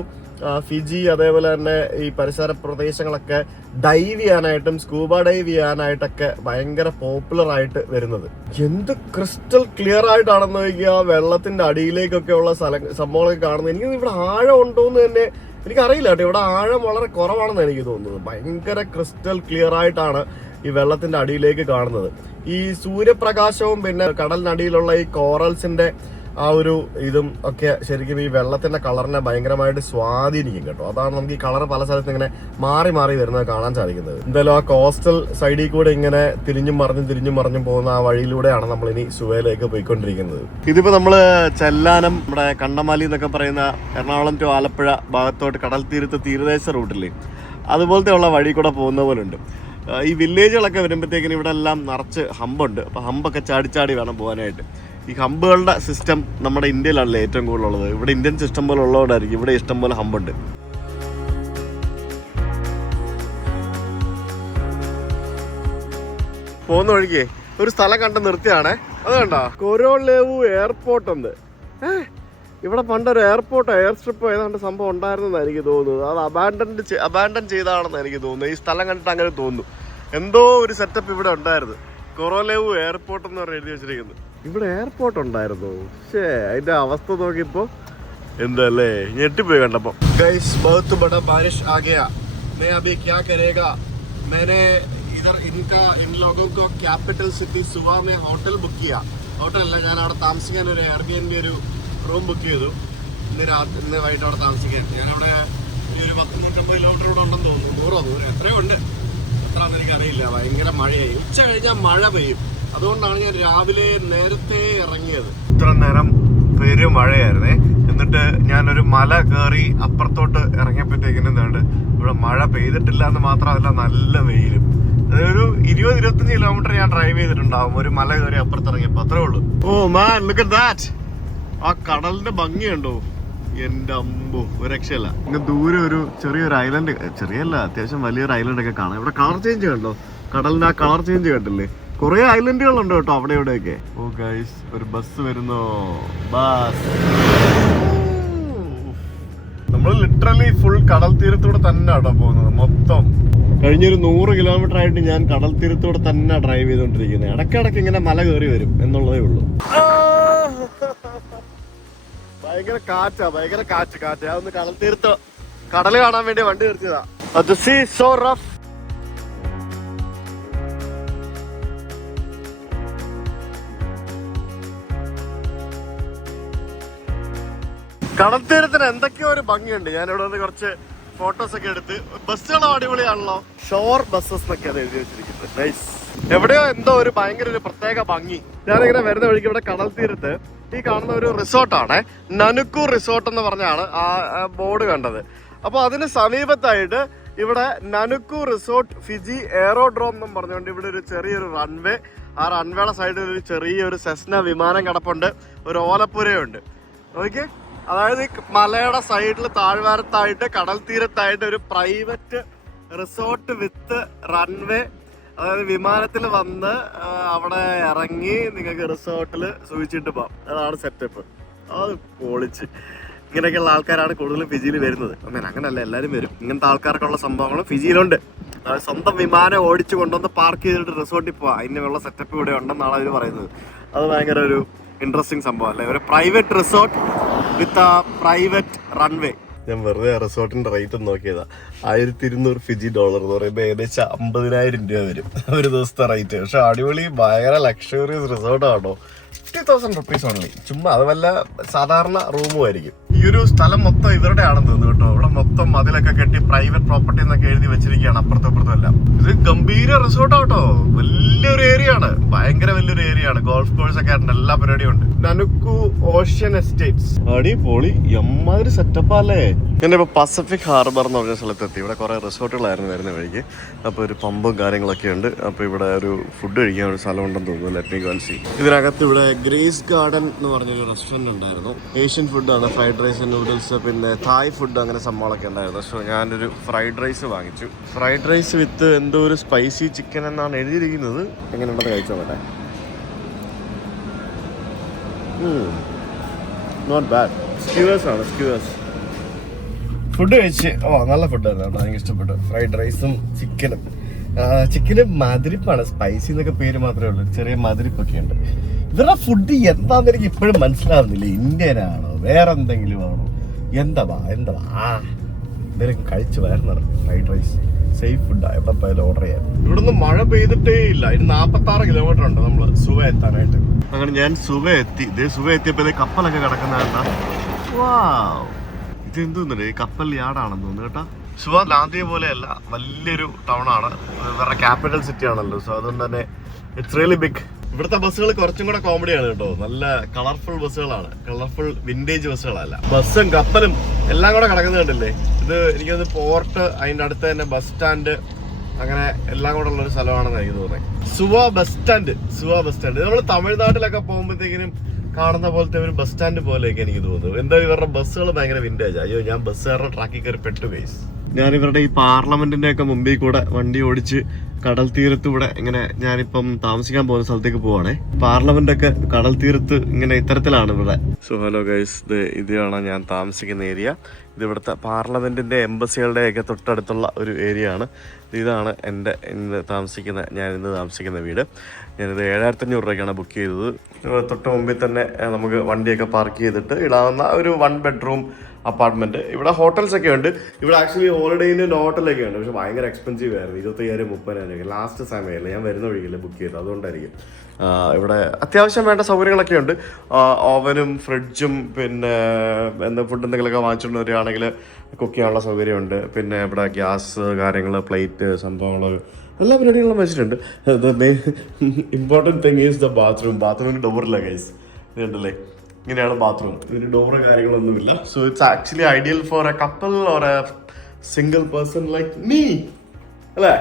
ഫിജി അതേപോലെ തന്നെ ഈ പരിസര പ്രദേശങ്ങളൊക്കെ ഡൈവ് ചെയ്യാനായിട്ടും സ്കൂബ ഡൈവ് ചെയ്യാനായിട്ടൊക്കെ ഭയങ്കര പോപ്പുലർ ആയിട്ട് വരുന്നത്. എന്ത് ക്രിസ്റ്റൽ ക്ലിയർ ആയിട്ടാണെന്ന് നോക്കിയാൽ വെള്ളത്തിന്റെ അടിയിലേക്കൊക്കെ ഉള്ള സംഭവങ്ങളൊക്കെ കാണുന്നത്. എനിക്ക് ഇവിടെ ആഴം ഉണ്ടോന്ന് തന്നെ എനിക്കറിയില്ല കേട്ടോ. ഇവിടെ ആഴം വളരെ കുറവാണെന്ന് എനിക്ക് തോന്നുന്നത്. ഭയങ്കര ക്രിസ്റ്റൽ ക്ലിയർ ആയിട്ടാണ് ഈ വെള്ളത്തിന്റെ അടിയിലേക്ക് കാണുന്നത്. ഈ സൂര്യപ്രകാശവും പിന്നെ കടലിനടിയിലുള്ള ഈ കോറൽസിന്റെ ആ ഒരു ഇതും ഒക്കെ ശരിക്കും ഈ വെള്ളത്തിന്റെ കളറിനെ ഭയങ്കരമായിട്ട് സ്വാധീനിക്കും കേട്ടോ. അതാണ് നമുക്ക് ഈ കളർ പല സ്ഥലത്ത് ഇങ്ങനെ മാറി മാറി വരുന്നത് കാണാൻ സാധിക്കുന്നത്. എന്തായാലും ആ കോസ്റ്റൽ സൈഡിൽ കൂടെ ഇങ്ങനെ തിരിഞ്ഞും മറിഞ്ഞും പോകുന്ന ആ വഴിയിലൂടെയാണ് നമ്മൾ ഇനി സുവയിലേക്ക് പോയിക്കൊണ്ടിരിക്കുന്നത്. ഇതിപ്പോ നമ്മള് ചെല്ലാനം, നമ്മുടെ കണ്ടമാലി എന്നൊക്കെ പറയുന്ന എറണാകുളം ടു ആലപ്പുഴ ഭാഗത്തോട്ട് കടൽ തീരദേശ റൂട്ടില്ലേ, അതുപോലത്തെ ഉള്ള വഴി കൂടെ പോകുന്ന പോലെ ഉണ്ട്. ഈ വില്ലേജുകളൊക്കെ വരുമ്പോഴത്തേക്കിനും ഇവിടെ എല്ലാം നിറച്ച് ഹമ്പുണ്ട്. അപ്പൊ ഹമ്പൊക്കെ ചാടി വേണം പോകാനായിട്ട്. ഈ ഹമ്പുകളുടെ സിസ്റ്റം നമ്മുടെ ഇന്ത്യയിലാണല്ലേ ഏറ്റവും കൂടുതലുള്ളത്. ഇവിടെ ഇന്ത്യൻ സിസ്റ്റം പോലെ ഉള്ളതുകൊണ്ടായിരിക്കും ഇവിടെ ഇഷ്ടം പോലെ ഹമ്പുണ്ട്. പോകുന്ന വഴിക്ക് ഒരു സ്ഥലം കണ്ട് നിർത്തിയാണേ. അത് കണ്ടോ, കൊരോലേവു എയർപോർട്ട് ഉണ്ട്. ഇവിടെ പണ്ടൊരു എയർപോർട്ടോ എയർ സ്ട്രിപ്പോ ഏതാണ്ട് സംഭവം ഉണ്ടായിരുന്നെന്നാണ് എനിക്ക് തോന്നുന്നത്. അത് അബാൻഡൻ ചെയ്താണെന്ന് എനിക്ക് തോന്നുന്നു. ഈ സ്ഥലം കണ്ടിട്ട് അങ്ങനെ തോന്നുന്നു. എന്തോ ഒരു സെറ്റപ്പ് ഇവിടെ ഉണ്ടായിരുന്നു. കൊറോലേവു എയർപോർട്ട് എന്ന് പറഞ്ഞ് എഴുതി വെച്ചിരിക്കുന്നത്. ഇവിടെ എയർപോർട്ട് ഉണ്ടായിരുന്നു. പക്ഷേ അതിന്റെ അവസ്ഥ നോക്കിയപ്പോ എന്തല്ലേ, ഞെട്ടിപ്പോയി കണ്ടപ്പോ. ഗൈസ് बहुत बड़ा बारिश आ गया, मैं अभी क्या करेगा, मैंने इधर इन लोगों को कैपिटल सिटी सुवा में होटल बुक किया. ഹോട്ടലല്ല, ഞാൻ അവിടെ താമസിക്കാൻ ഒരു എയർബിഎൻബി ഒരു റൂം ബുക്ക് ചെയ്തു. ഇന്ന് വൈകിട്ട് അവിടെ താമസിക്കാൻ. ഞാനവിടെ ഒരു 100-150 കിലോമീറ്റർ ഇവിടെ ഉണ്ടെന്ന് തോന്നുന്നു. 100 ദൂരം എത്രയോ ഉണ്ട്, എത്രയാണെന്ന് എനിക്കറിയില്ല. ഭയങ്കര മഴയായി. ഉച്ച കഴിഞ്ഞാൽ മഴ പെയ്യും. അതുകൊണ്ടാണ് ഞാൻ രാവിലെ നേരത്തെ ഇറങ്ങിയത്. ഇത്ര നേരം പെരും മഴയായിരുന്നേ. എന്നിട്ട് ഞാനൊരു മല കയറി അപ്പുറത്തോട്ട് ഇറങ്ങിയപ്പോഴത്തേക്കിനും എന്താണ് ഇവിടെ മഴ പെയ്തിട്ടില്ല എന്ന് മാത്രമല്ല, നല്ല വെയിലും. അതൊരു 20-25 കിലോമീറ്റർ ഞാൻ ഡ്രൈവ് ചെയ്തിട്ടുണ്ടാവും ഒരു മല കയറി അപ്പുറത്തിറങ്ങിയപ്പോ. അത്രേ ഉള്ളൂ. ഓ മാൻ, ലുക്ക് അറ്റ് ദാറ്റ്. ആ കടലിന്റെ ഭംഗിയുണ്ടോ, എന്റെ അമ്പോ, ഒരു രക്ഷയല്ല. ഇങ്ങനെ ദൂരെ ഒരു ചെറിയൊരു ഐലൻഡ്, ചെറിയല്ല അത്യാവശ്യം വലിയൊരു ഐലൻഡ് ഒക്കെ കാണാം. ഇവിടെ കളർ ചേഞ്ച് കണ്ടോ, കടലിന്റെ ആ കളർ ചേഞ്ച് കണ്ടില്ലേ. കുറെ ഐലൻഡുകളുണ്ട് കേട്ടോ അവിടെ ഇവിടെയൊക്കെ. ഓ ഗൈസ്, ഒരു ബസ് വരുന്നോ, ബസ്. നമ്മൾ ലിറ്ററലി ഫുൾ കടൽ തീരത്തൂടെ തന്നെ ആട്ടോ പോകുന്നത് മൊത്തം. കഴിഞ്ഞൊരു 100 കിലോമീറ്റർ ആയിട്ട് ഞാൻ കടൽ തീരത്തൂടെ തന്നെ ഡ്രൈവ് ചെയ്തോണ്ടിരിക്കുന്നത്. ഇടയ്ക്കിടയ്ക്ക് ഇങ്ങനെ മല കയറി വരും എന്നുള്ളതേ ഉള്ളൂ. ഭയങ്കര കാറ്റ്. അതൊന്ന് കടൽ തീരത്ത് കടല് കാണാൻ വേണ്ടി വണ്ടി നിർത്തിയതാ. The sea is so rough. കടൽ തീരത്തിന് എന്തൊക്കെയോ ഒരു ഭംഗിയുണ്ട്. ഞാനിവിടെ നിന്ന് കുറച്ച് ഫോട്ടോസ് ഒക്കെ എടുത്ത്. ബസ്സുകളും അടിപൊളിയാണല്ലോ, ഷോർ ബസ്സസ് എന്നൊക്കെയാണ് എഴുതി വെച്ചിരിക്കുന്നത്. നൈസ്. എവിടെയോ എന്തോ ഒരു ഭയങ്കര ഒരു പ്രത്യേക ഭംഗി. ഞാനിങ്ങനെ വരുന്ന വഴിക്ക് ഇവിടെ കടൽ തീരത്ത് ഈ കാണുന്ന ഒരു റിസോർട്ടാണ്, നനുക്കു റിസോർട്ട് എന്ന് പറഞ്ഞാണ് ആ ബോർഡ് കണ്ടത്. അപ്പൊ അതിന് സമീപത്തായിട്ട് ഇവിടെ നനുക്കു റിസോർട്ട് ഫിജി എയറോഡ്രോം എന്നും പറഞ്ഞുകൊണ്ട് ഇവിടെ ഒരു ചെറിയൊരു റൺവേ, ആ റൺവേയുടെ സൈഡിൽ ഒരു ചെറിയൊരു സെസ്ന വിമാനം കിടപ്പുണ്ട്, ഒരു ഓലപ്പുരയുണ്ട്. നോക്കിയേ, അതായത് ഈ മലയുടെ സൈഡിൽ താഴ്വാരത്തായിട്ട് കടൽ തീരത്തായിട്ട് ഒരു പ്രൈവറ്റ് റിസോർട്ട് വിത്ത് റൺവേ. അതായത് വിമാനത്തിൽ വന്ന് അവിടെ ഇറങ്ങി നിങ്ങൾക്ക് റിസോർട്ടിൽ സൂചിച്ചിട്ട് പോകാം. അതാണ് സെറ്റപ്പ്. അത് പൊളിച്ച്. ഇങ്ങനെയൊക്കെയുള്ള ആൾക്കാരാണ് കൂടുതലും ഫിജിയിൽ വരുന്നത്. അങ്ങനല്ല, എല്ലാവരും വരും. ഇങ്ങനത്തെ ആൾക്കാർക്കുള്ള സംഭവങ്ങളും ഫിജിയിലുണ്ട്. സ്വന്തം വിമാനം ഓടിച്ചു കൊണ്ടുവന്ന് പാർക്ക് ചെയ്തിട്ട് റിസോർട്ടിൽ പോവാം, അതിനുള്ള സെറ്റപ്പ് ഇവിടെ ഉണ്ടെന്നാണ് അവർ പറയുന്നത്. അത് ഭയങ്കര ഒരു ഇൻട്രസ്റ്റിംഗ് സംഭവം അല്ലേ, ഒരു പ്രൈവറ്റ് റിസോർട്ട് വിത്ത് പ്രൈവറ്റ് റൺവേ. ഞാൻ വെറുതെ റിസോർട്ടിന്റെ റേറ്റ് ഒന്ന് നോക്കിയതാ. $1200 ഫിജി എന്ന് പറയുമ്പോൾ ഏകദേശം 50,000 രൂപ വരും ഒരു ദിവസത്തെ റേറ്റ്. പക്ഷെ അടിപൊളി ഭയങ്കര ലക്ഷറിയസ് റിസോർട്ടാണോ. 50,000 rupees only. ചുമ്മാ അത് വല്ല സാധാരണ റൂമും ആയിരിക്കും. ഈ ഒരു സ്ഥലം മൊത്തം ഇവരുടെ ആണെന്ന് തോന്നുന്നു കേട്ടോ. ഇവിടെ മൊത്തം മതിലൊക്കെ കെട്ടി പ്രൈവറ്റ് പ്രോപ്പർട്ടി എന്നൊക്കെ എഴുതി വെച്ചിരിക്കുകയാണ് അപ്പുറത്തും അപ്പുറത്തും എല്ലാം. ഇത് ഗംഭീര റിസോർട്ടാട്ടോ, വലിയൊരു ഏരിയ ആണ്, ഭയങ്കര വലിയൊരു ഏരിയ ആണ്. ഗോൾഫ് കോഴ്സ് ഒക്കെ ആയിട്ടുണ്ട്, എല്ലാ പരിപാടിയും ഉണ്ട്. നനുക്കു ഓഷ്യൻ എസ്റ്റേറ്റ്സ്, അടിപൊളി, എമ്മാതിരി സെറ്റപ്പ് അല്ലേ. ഞാൻ ഇപ്പൊ പസഫിക് ഹാർബർ എന്ന് പറഞ്ഞ സ്ഥലത്തെത്തി. ഇവിടെ കുറെ റിസോർട്ടുകളായിരുന്നു വരുന്ന വഴിക്ക്. അപ്പോൾ ഒരു പമ്പും കാര്യങ്ങളൊക്കെ ഉണ്ട്. അപ്പോൾ ഇവിടെ ഒരു ഫുഡ് കഴിക്കാൻ ഒരു സ്ഥലം ഉണ്ടെന്ന് തോന്നുന്നു. Let me go and see. ഇതിനകത്ത് ഇവിടെ ഗ്രേസ് ഗാർഡൻ എന്ന് പറഞ്ഞൊരു റെസ്റ്റോറൻറ്റ് ഉണ്ടായിരുന്നു. ഏഷ്യൻ ഫുഡാണ്, ഫ്രൈഡ് റൈസ്, നൂഡിൽസ്, പിന്നെ തായ് ഫുഡ്, അങ്ങനെ സംഭവങ്ങളൊക്കെ ഉണ്ടായിരുന്നു. സോ ഞാനൊരു ഫ്രൈഡ് റൈസ് വാങ്ങിച്ചു. ഫ്രൈഡ് റൈസ് വിത്ത് എന്തോ ഒരു സ്പൈസി ചിക്കൻ എന്നാണ് എഴുതിയിരിക്കുന്നത്. എങ്ങനെയുണ്ടെന്ന് കഴിച്ചോ കേട്ടെ. Not bad. സ്ക്യൂവേഴ്സ് ആണ്, സ്ക്യൂവേഴ്സ്. ഫുഡ് കഴിച്ച് നല്ല ഫുഡായിരുന്നു കേട്ടോ, എനിക്ക് ഇഷ്ടപ്പെട്ടു. ഫ്രൈഡ് റൈസും ചിക്കനും. ചിക്കന് മധുരിപ്പാണ്, സ്പൈസി എന്നൊക്കെ പേര് മാത്രമേ ഉള്ളൂ, ചെറിയ മധുരിപ്പൊക്കെ ഉണ്ട്. ഇവരുടെ ഫുഡ് എന്താന്ന് എനിക്ക് ഇപ്പോഴും മനസ്സിലാവുന്നില്ല. ഇന്ത്യനാണോ വേറെ എന്തെങ്കിലും ആണോ, എന്താ എന്തെങ്കിലും കഴിച്ചു വരുന്ന ഫ്രൈഡ് റൈസ്. സേഫ് ഫുഡാണ്, എവിടെ പോയാലും ഓർഡർ ചെയ്യാം. ഇവിടുന്ന് മഴ പെയ്തിട്ടേ ഇല്ല. ഇത് 46 കിലോമീറ്റർ ഉണ്ട് നമ്മൾ സുവ എത്താനായിട്ട്. അങ്ങനെ ഞാൻ സുവ എത്തി. സുവ എത്തിയപ്പോൾ കപ്പലൊക്കെ കിടക്കുന്നതാ. ഇത് എന്തോന്നുണ്ട്, കപ്പൽ യാർഡാണെന്ന് തോന്നുന്നു കേട്ടോ. സുവ ലാന്തിയ പോലെയല്ല, വലിയൊരു ടൗൺ ആണ്, വേറെ ക്യാപിറ്റൽ സിറ്റി ആണല്ലോ. സോ അതുകൊണ്ട് തന്നെ ഇറ്റ്സ് റിയലി ബിഗ്. ഇവിടുത്തെ ബസ്സുകൾ കുറച്ചും കൂടെ കോമഡിയാണ് കേട്ടോ. നല്ല കളർഫുൾ ബസ്സുകളാണ്, കളർഫുൾ വിന്റേജ് ബസ്സുകളല്ല. ബസ്സും കപ്പലും എല്ലാം കൂടെ കിടക്കുന്നുണ്ടല്ലേ. ഇത് എനിക്കത് പോർട്ട്, അതിൻ്റെ അടുത്ത് തന്നെ ബസ് സ്റ്റാൻഡ്, അങ്ങനെ എല്ലാം കൂടെ ഉള്ളൊരു സ്ഥലമാണെന്ന് എനിക്ക് തോന്നുന്നത്. സുവ ബസ് സ്റ്റാൻഡ്. നമ്മൾ തമിഴ്നാട്ടിലൊക്കെ പോകുമ്പോഴത്തേക്കിനും കാണുന്ന പോലത്തെ ഒരു ബസ് സ്റ്റാൻഡ് പോലെയൊക്കെ എനിക്ക് തോന്നുന്നു. എന്താ ഇവരുടെ ബസ്സുകൾ ഭയങ്കര വിന്റേജ്. അയ്യോ, ഞാൻ ബസ്സുകാരുടെ ട്രാക്കിൽ കയറി പെട്ടു ഗൈസ്. ഞാൻ ഇവരുടെ ഈ പാർലമെന്റിന്റെ ഒക്കെ മുമ്പിൽ കൂടെ വണ്ടി ഓടിച്ച് കടൽ തീരത്തൂടെ ഇങ്ങനെ, ഞാനിപ്പം താമസിക്കാൻ പോകുന്ന സ്ഥലത്തേക്ക് പോവാണേ. പാർലമെന്റ് ഒക്കെ കടൽ തീരത്ത് ഇങ്ങനെ ഇത്തരത്തിലാണ് ഇവിടെ. സോ ഹലോ ഗൈസ്, ഇതാണ് ഞാൻ താമസിക്കുന്ന ഏരിയ. ഇത് ഇവിടുത്തെ പാർലമെന്റിന്റെ എംബസികളുടെ ഒക്കെ തൊട്ടടുത്തുള്ള ഒരു ഏരിയ ആണ്. ഇതാണ് ഞാൻ ഇന്ന് താമസിക്കുന്ന വീട്. ഞാനിത് 7,500 രൂപയ്ക്കാണ് ബുക്ക് ചെയ്തത്. തൊട്ട് മുമ്പിൽ തന്നെ നമുക്ക് വണ്ടിയൊക്കെ പാർക്ക് ചെയ്തിട്ട് ഇടാവുന്ന ഒരു 1 ബെഡ്റൂം അപ്പാർട്ട്മെന്റ്. ഇവിടെ ഹോട്ടൽസ് ഒക്കെ ഉണ്ട്. ഇവിടെ ആക്ച്വലി ഹോളിഡേ ഇൻ ഹോട്ടലൊക്കെ ഉണ്ട്, പക്ഷെ ഭയങ്കര എക്സ്പെൻസീവ് ആയിരുന്നു. 25,000-30,000 ലാസ്റ്റ് സമയമല്ല, ഞാൻ വരുന്ന വഴിയില്ല ബുക്ക് ചെയ്തത്, അതുകൊണ്ടായിരിക്കും. ഇവിടെ അത്യാവശ്യം വേണ്ട സൗകര്യങ്ങളൊക്കെ ഉണ്ട്. ഓവനും ഫ്രിഡ്ജും പിന്നെ ഫുഡ് എന്തെങ്കിലുമൊക്കെ വാങ്ങിച്ചുകൊണ്ട് വരികയാണെങ്കിൽ കുക്ക് ചെയ്യാനുള്ള സൗകര്യമുണ്ട്. പിന്നെ ഇവിടെ ഗ്യാസ് കാര്യങ്ങൾ, പ്ലേറ്റ് സംഭവങ്ങൾ, എല്ലാ പരിപാടികളും വെച്ചിട്ടുണ്ട്. The main important thing is the bathroom. ബാത്റൂമിന് ഡോറില്ല ഗൈസ്, ഇതുണ്ടല്ലേ, ഇങ്ങനെയാണ് ബാത്റൂം. ഇതിന് ഡോറ് കാര്യങ്ങളൊന്നുമില്ല. So it's actually ideal for a couple or a single person like me, അല്ലേ?